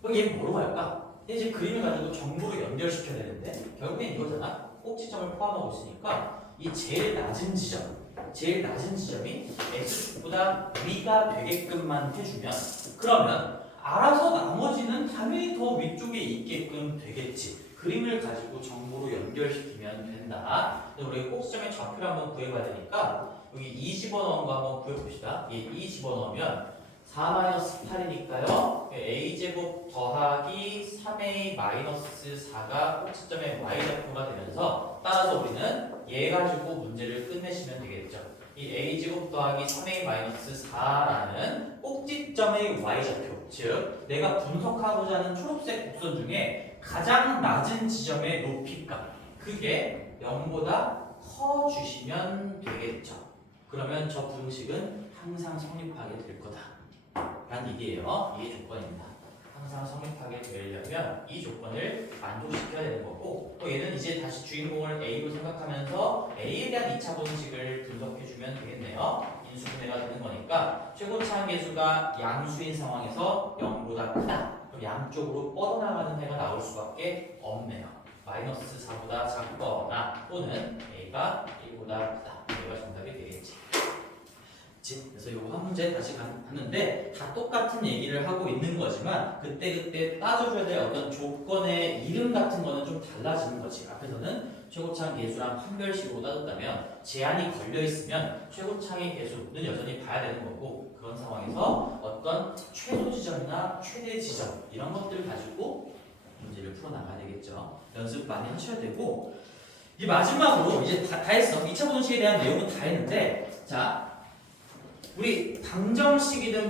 그럼 얘 뭐로 갈까? 이제 그림을 가지고 정보를 연결시켜야 되는데 결국엔 이거잖아. 꼭지점을 포함하고 있으니까 이 제일 낮은 지점이 x축보다 위가 되게끔만 해주면 그러면 알아서 나머지는 당연히 더 위쪽에 있게끔 되겠지. 그림을 가지고 정보로 연결시키면 된다. 우리 꼭지점의 좌표를 한번 구해봐야 되니까 여기 2 집어넣은 거 한번 구해봅시다. 2 집어넣으면 4-8이니까요. a제곱 더하기 3a-4가 꼭지점의 y좌표가 되면서 따라서 우리는 얘 가지고 문제를 끝내시면 되겠죠. 이 a제곱 더하기 3a-4라는 꼭지점의 y좌표, 즉 내가 분석하고자 하는 초록색 곡선 중에 가장 낮은 지점의 높이값, 그게 0보다 커 주시면 되겠죠. 그러면 저 분식은 항상 성립하게 될 거다 라는 얘기예요. 이게 조건입니다. 항상 성립하게 되려면 이 조건을 만족시켜야 되는 거고, 또 얘는 이제 다시 주인공을 A로 생각하면서 A에 대한 2차 분식을 분석해주면 되겠네요. 인수분해가 되는 거니까 최고차항 계수가 양수인 상황에서 0보다 크다. 그럼 양쪽으로 뻗어나가는 해가 나올 수밖에 없네요. 마이너스 4보다 작거나 또는 A가 1보다 크다. 이가 정답이 되겠지. 그래서 이거 한 문제 다시 하는데 다 똑같은 얘기를 하고 있는 거지만 그때 따져줘야 될 어떤 조건의 이름 같은 거는 좀 달라지는 거지. 앞에서는 최고차항 계수랑 판별식으로 따졌다면 제한이 걸려 있으면 최고차항의 계수는 여전히 봐야 되는 거고, 그런 상황에서 어떤 최소 지점이나 최대 지점 이런 것들을 가지고 문제를 풀어나가야 되겠죠. 연습 많이 하셔야 되고, 이 마지막으로 이제 다 했어. 2차 분식에 대한 내용은 다 했는데, 자 우리 방정식이든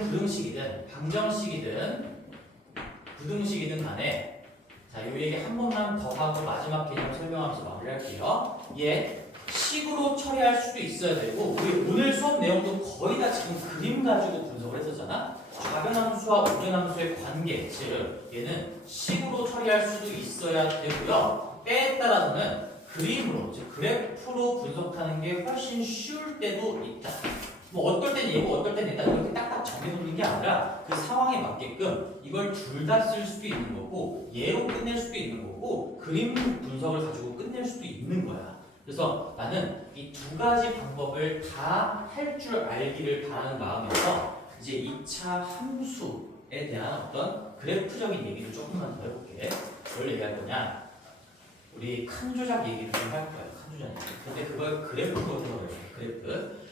부등식이든 간에 자, 이 얘기 한 번만 더 하고 마지막 개념 설명하면서 마무리할게요. 얘 식으로 처리할 수도 있어야 되고, 우리 오늘 수업 내용도 거의 다 지금 그림 가지고 분석을 했었잖아. 좌변함수와 우변함수의 관계, 즉 얘는 식으로 처리할 수도 있어야 되고요. 때에 따라서는 그림으로, 즉 그래프로 분석하는 게 훨씬 쉬울 때도 있다. 뭐 어떨 땐 얘고 어떨 땐 얘다 이렇게 딱딱 정해놓는 게 아니라 그 상황에 맞게끔 이걸 둘 다 쓸 수도 있는 거고 얘로 끝낼 수도 있는 거고 그림 분석을 가지고 끝낼 수도 있는 거야. 그래서 나는 이 두 가지 방법을 다 할 줄 알기를 바라는 마음에서 이제 2차 함수에 대한 어떤 그래프적인 얘기를 조금만 더 해볼게. 뭘 얘기할 거냐? 우리 칸 조작 얘기를 좀 할 거야. 칸 조작 얘기. 근데 그걸 그래프로 들어가야 돼. 그래프.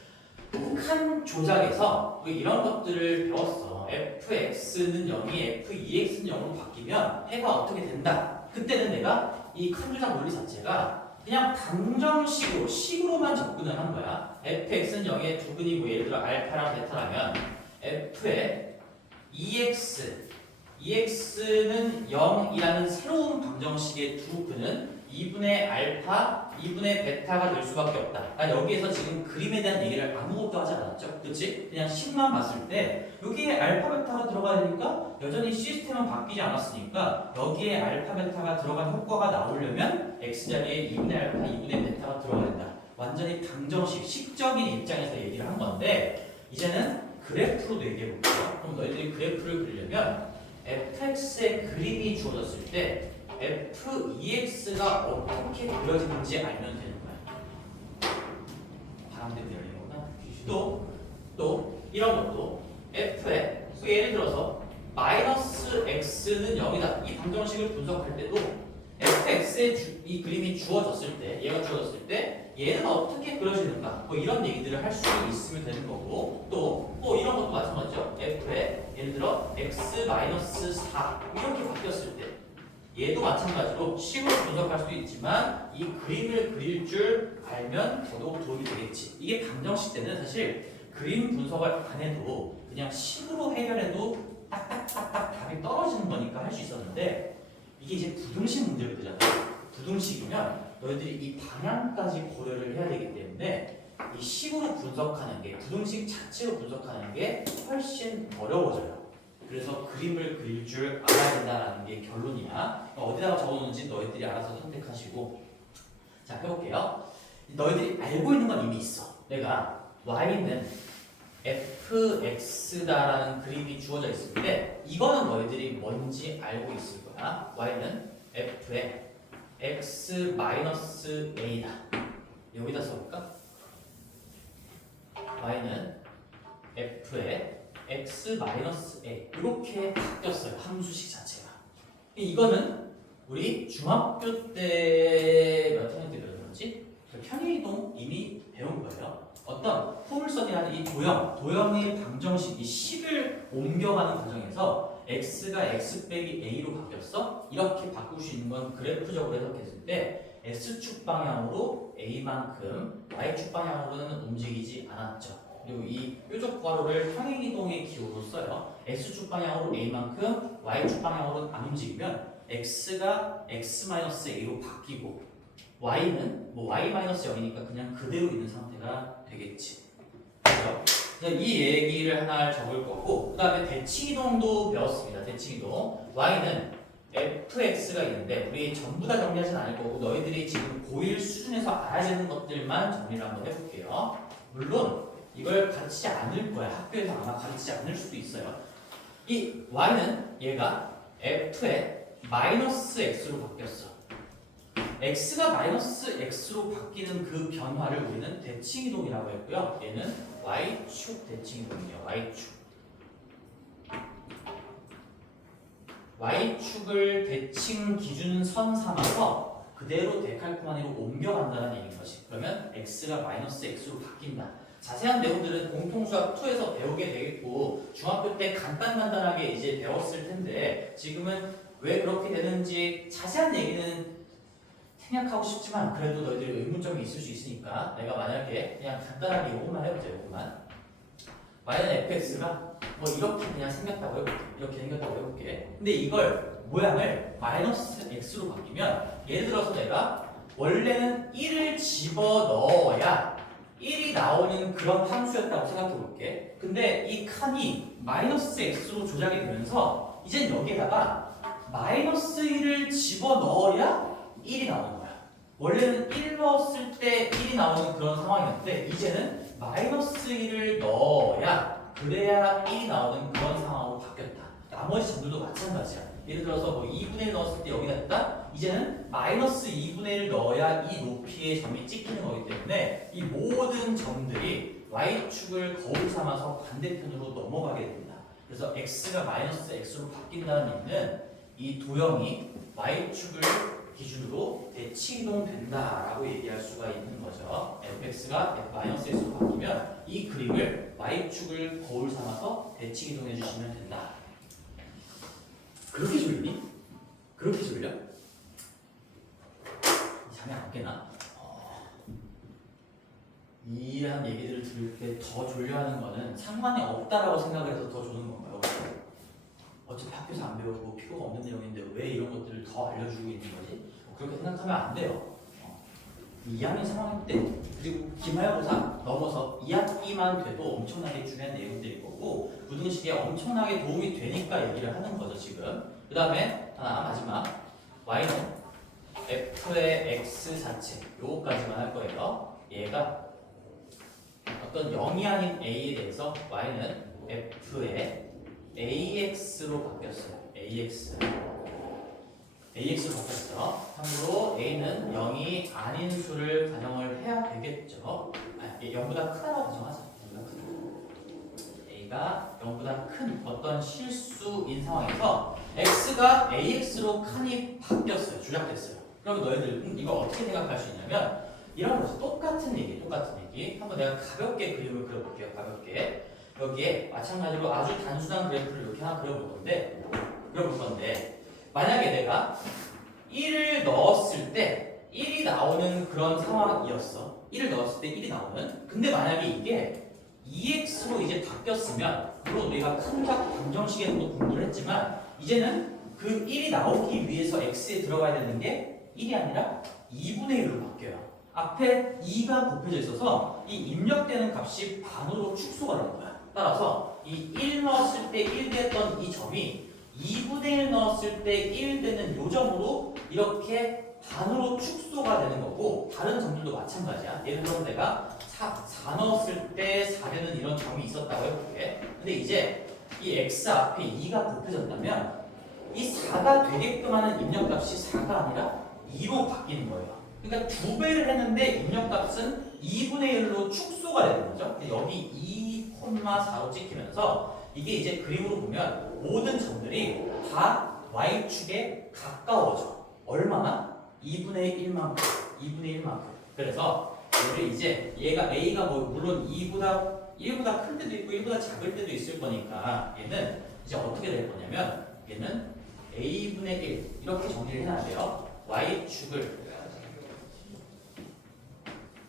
칸 조작에서 우리 이런 것들을 배웠어. fx는 0이 f2x는 0으로 바뀌면 해가 어떻게 된다. 그때는 내가 이 칸 조작 논리 자체가 그냥 방정식으로 식으로만 접근을 한 거야. fx는 0의 두 근이고 예를 들어 알파랑 베타라면 f의 ex는 0이라는 새로운 방정식의 두 근은 2분의 알파, 2분의 베타가 될 수밖에 없다. 나 여기에서 지금 그림에 대한 얘기를 아무것도 하지 않았죠? 그치? 그냥 식만 봤을 때 여기에 알파, 베타가 들어가야 되니까 여전히 시스템은 바뀌지 않았으니까 여기에 알파, 베타가 들어간 효과가 나오려면 x자리에 2분의 알파, 2분의 베타가 들어가야 된다. 완전히 방정식, 식적인 입장에서 얘기를 한 건데 이제는 그래프로도 얘기해 볼게요. 그럼 너희들이 그래프를 그리려면 fx의 그림이 주어졌을 때 f2x가 어떻게 그려지는지 알면 되는 거야. 바람대로 열리는 거구나. 또 이런 것도 f에 예를 들어서 마이너스 x는 0이다. 이 방정식을 분석할 때도 fx의 이 그림이 주어졌을 때, 얘가 주어졌을 때 얘는 어떻게 그려지는가 뭐 이런 얘기들을 할 수 있으면 되는 거고 또 이런 것도 마찬가지죠. f에 예를 들어 x-4 이렇게 바뀌었을 때 얘도 마찬가지로 식으로 분석할 수도 있지만 이 그림을 그릴 줄 알면 더더욱 도움이 되겠지. 이게 방정식 때는 사실 그림 분석을 안 해도 그냥 식으로 해결해도 딱딱딱딱 답이 떨어지는 거니까 할 수 있었는데 이게 이제 부등식 문제가 되잖아. 부등식이면 너희들이 이 방향까지 고려를 해야 되기 때문에 이 식으로 분석하는 게 부등식 자체로 분석하는 게 훨씬 어려워져요. 그래서 그림을 그릴 줄 알아야 된다는 게 결론이야. 어디다가 적어놓는지 너희들이 알아서 선택하시고 자 해볼게요. 너희들이 알고 있는 건 이미 있어. 내가 y는 fx다라는 그림이 주어져 있을 때 이거는 너희들이 뭔지 알고 있을 거야. y는 f의 x-a다. 여기다 써볼까? y는 f의 x-a 이렇게 바뀌었어요. 함수식 자체가. 이거는 우리 중학교 때 몇 학년 때 배웠는지 편의이동 이미 배운 거예요. 어떤 포물선이라는 이 도형의 방정식 이 식을 옮겨가는 과정에서 x가 x 빼기 a로 바뀌었어. 이렇게 바꿀 수 있는 건 그래프적으로 해석했을 때 x축 방향으로 a만큼 y축 방향으로는 움직이지 않았죠. 그리고 이 뾰족 괄호를 평행이동의 기호로 써요. x축 방향으로 a만큼 y축 방향으로는 안 움직이면 x가 x-a로 바뀌고 y는 뭐 y-0이니까 그냥 그대로 있는 상태가 되겠지. 그래서 이 얘기를 하나 적을 거고 그 다음에 대칭이동도 배웠습니다. 대칭이동 y는 fx가 있는데 우리 전부 다 정리하진 않을 거고 너희들이 지금 고1 수준에서 알아야 되는 것들만 정리를 한번 해볼게요. 물론 이걸 가르치지 않을 거야. 학교에서 아마 가르치지 않을 수도 있어요. 이 y는 얘가 f의 마이너스 x로 바뀌었어. x가 마이너스 x로 바뀌는 그 변화를 우리는 대칭이동이라고 했고요. 얘는 y축 대칭이동이에요. y축을 대칭 기준 선 삼아서 그대로 데칼코마니로 옮겨간다는 얘기인 거지. 그러면 x가 마이너스 x로 바뀐다. 자세한 내용들은 공통수학 2에서 배우게 되겠고 중학교 때 간단하게 이제 배웠을 텐데 지금은 왜 그렇게 되는지 자세한 얘기는 생략하고 싶지만 그래도 너희들이 의문점이 있을 수 있으니까 내가 만약에 그냥 간단하게 이것만 해보자. 이것만 y는 fx가 뭐 이렇게 그냥 생겼다고 해볼게. 이렇게 생겼다고 해볼게. 근데 이걸 모양을 마이너스 x로 바뀌면 예를 들어서 내가 원래는 1을 집어넣어야 1이 나오는 그런 함수였다고 생각해볼게. 근데 이 칸이 마이너스 x로 조작이 되면서 이젠 여기에다가 마이너스 1을 집어넣어야 1이 나오는 거야. 원래는 1 넣었을 때 1이 나오는 그런 상황이었는데 이제는 마이너스 1을 넣어야 그래야 1이 나오는 그런 상황으로 바뀌었다. 나머지 점들도 마찬가지야. 예를 들어서 뭐 2분의 1 넣었을 때 여기다 했다? 이제는 마이너스 2분의 1 넣어야 이 높이의 점이 찍히는 거기 때문에 이 모든 점들이 y축을 거울 삼아서 반대편으로 넘어가게 됩니다. 그래서 x가 마이너스 x로 바뀐다는 얘기는 이 도형이 y축을 기준으로 대칭이동된다라고 얘기할 수가 있는 거죠. fx가 마이너스 x로 바뀌면 이 그림을 y축을 거울 삼아서 대칭이동해 주시면 된다. 그렇게 졸리니? 그렇게 졸려? 잠이 안 깨나? 이런 얘기들을 들을 때 더 졸려하는 거는 상관이 없다라고 생각을 해서 더 조는 건가요? 어차피 학교에서 안 배우고 필요가 없는 내용인데 왜 이런 것들을 더 알려주고 있는 거지? 그렇게 생각하면 안 돼요. 2학년 3학년 때 그리고 기말고사 넘어서 2학기만 돼도 엄청나게 중요한 내용들일 거고 부등식에 엄청나게 도움이 되니까 얘기를 하는 거죠 지금. 그 다음에 하나 마지막 y는 f의 x 자체 요거까지만 할 거예요. 얘가 어떤 0이 아닌 a에 대해서 y는 f의 ax로 바뀌었어요. ax로 바뀌었어. 참고로 a는 0이 아닌 수를 가정을 해야 되겠죠. 0보다 크다고 가정하자. a가 0보다 큰 어떤 실수인 상황에서 x가 ax로 칸이 바뀌었어요. 조작됐어요. 그럼 너희들 이거 어떻게 생각할 수 있냐면 이런 거죠. 똑같은 똑같은 얘기. 한번 내가 가볍게 그림을 그려볼게요. 가볍게. 여기에 마찬가지로 아주 단순한 그래프를 이렇게 하나 그려볼 건데 만약에 내가 1을 넣었을 때 1이 나오는 그런 상황이었어. 1을 넣었을 때 1이 나오는. 근데 만약에 이게 2x로 이제 바뀌었으면, 물론 우리가 큰각 방정식에서도 공부를 했지만 이제는 그 1이 나오기 위해서 x에 들어가야 되는 게 1이 아니라 2분의 1로 바뀌어요. 앞에 2가 곱해져 있어서 이 입력되는 값이 반으로 축소가 되는 거야. 따라서 이 1 넣었을 때 1 됐던 이 점이 2분의 1 넣었을 때 1 되는 요 점으로 이렇게 반으로 축소가 되는 거고, 다른 점들도 마찬가지야. 예를 들어 내가 4 넣었을 때 4 되는 이런 점이 있었다고 해볼게. 근데 이제 이 x 앞에 2가 곱해졌다면 이 4가 되게끔 하는 입력값이 4가 아니라 2로 바뀌는 거예요. 그러니까 2배를 했는데 입력값은 2분의 1로 축소가 되는 거죠. 여기 2,4로 찍히면서 이게 이제 그림으로 보면 모든 점들이 다 y축에 가까워져. 얼마나? 2분의 1만큼. 그래서 얘를 이제 얘가 a가 뭐 물론 1보다 큰 때도 있고 1보다 작을 때도 있을 거니까 얘는 이제 어떻게 될 거냐면 얘는 a분의 1 이렇게 정리를 해놔야 돼요. y축을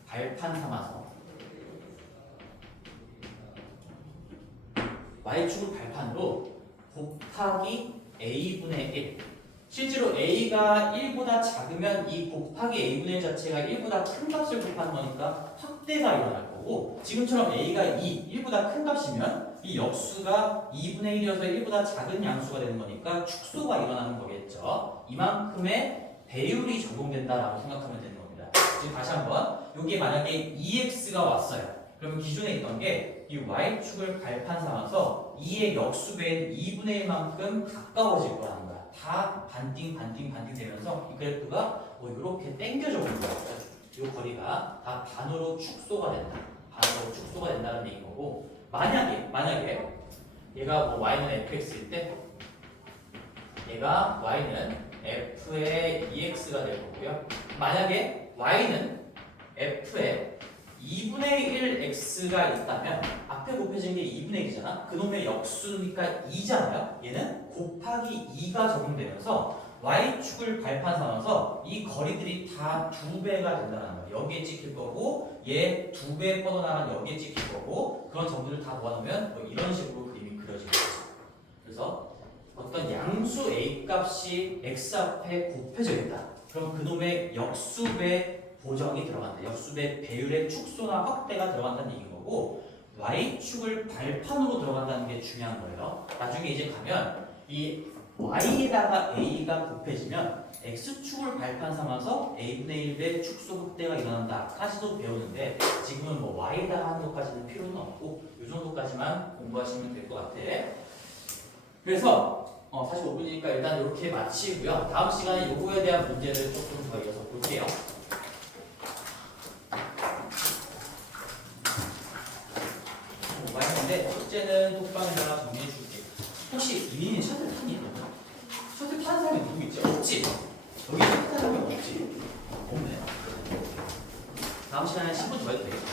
발판 삼아서 y축을 발판으로 곱하기 a분의 1. 실제로 a가 1보다 작으면 이 곱하기 a분의 1 자체가 1보다 큰 값을 곱하는 거니까 확대가 일어날 거고, 지금처럼 a가 1보다 큰 값이면 이 역수가 2분의 1이어서 1보다 작은 양수가 되는 거니까 축소가 일어나는 거겠죠. 이만큼의 배율이 적용된다라고 생각하면 되는 겁니다. 지금 다시 한번 여기에 만약에 2x가 왔어요. 그러면 기존에 있던 게 이 y축을 발판 삼아서 2의 역수배인 2분의 1만큼 가까워질 거라는 거야. 다 반띵 되면서 이 그래프가 뭐 이렇게 당겨져 오는 거야. 이 거리가 다 반으로 축소가 된다는 얘기인 거고, 만약에 얘가 뭐 y는 fx일 때 얘가 y는 f의 2x가 될 거고요. 만약에 y는 f의 2분의 1x가 있다면 앞에 곱해진 게 2분의 1이잖아. 그놈의 역수니까 2잖아요. 얘는 곱하기 2가 적용되면서 y축을 발판 삼아서 이 거리들이 다 2배가 된다는 거예요. 여기에 찍힐 거고 얘 2배 뻗어나간 여기에 찍힐 거고, 그런 점들을 다 모아놓으면 뭐 이런 식으로 그림이 그려지는 거죠. 그래서 어떤 양수 a 값이 x 앞에 곱해져 있다. 그럼 그놈의 역수배 보정이 들어간다. 역수배 배율의 축소나 확대가 들어간다는 얘기인 거고, y축을 발판으로 들어간다는 게 중요한 거예요. 나중에 이제 가면 이 y에다가 a가 곱해지면 x축을 발판 삼아서 a분의 1배 축소 확대가 일어난다까지도 배우는데, 지금은 뭐 y에다가 하는 것까지는 필요는 없고 이 정도까지만 공부하시면 될 것 같아. 그래서 45분이니까 일단 이렇게 마치고요. 다음 시간에 요거에 대한 문제를 조금 더 이어서 볼게요. 근데 숙제는 톡방에다가 정리해 줄게. 혹시 이민이 셔틀 타니? 셔틀 타는 사람이 누구 있지? 없지? 여기 셔틀 타는 사람이 없지? 없네. 다음 시간에 10분 더 해도 되겠다.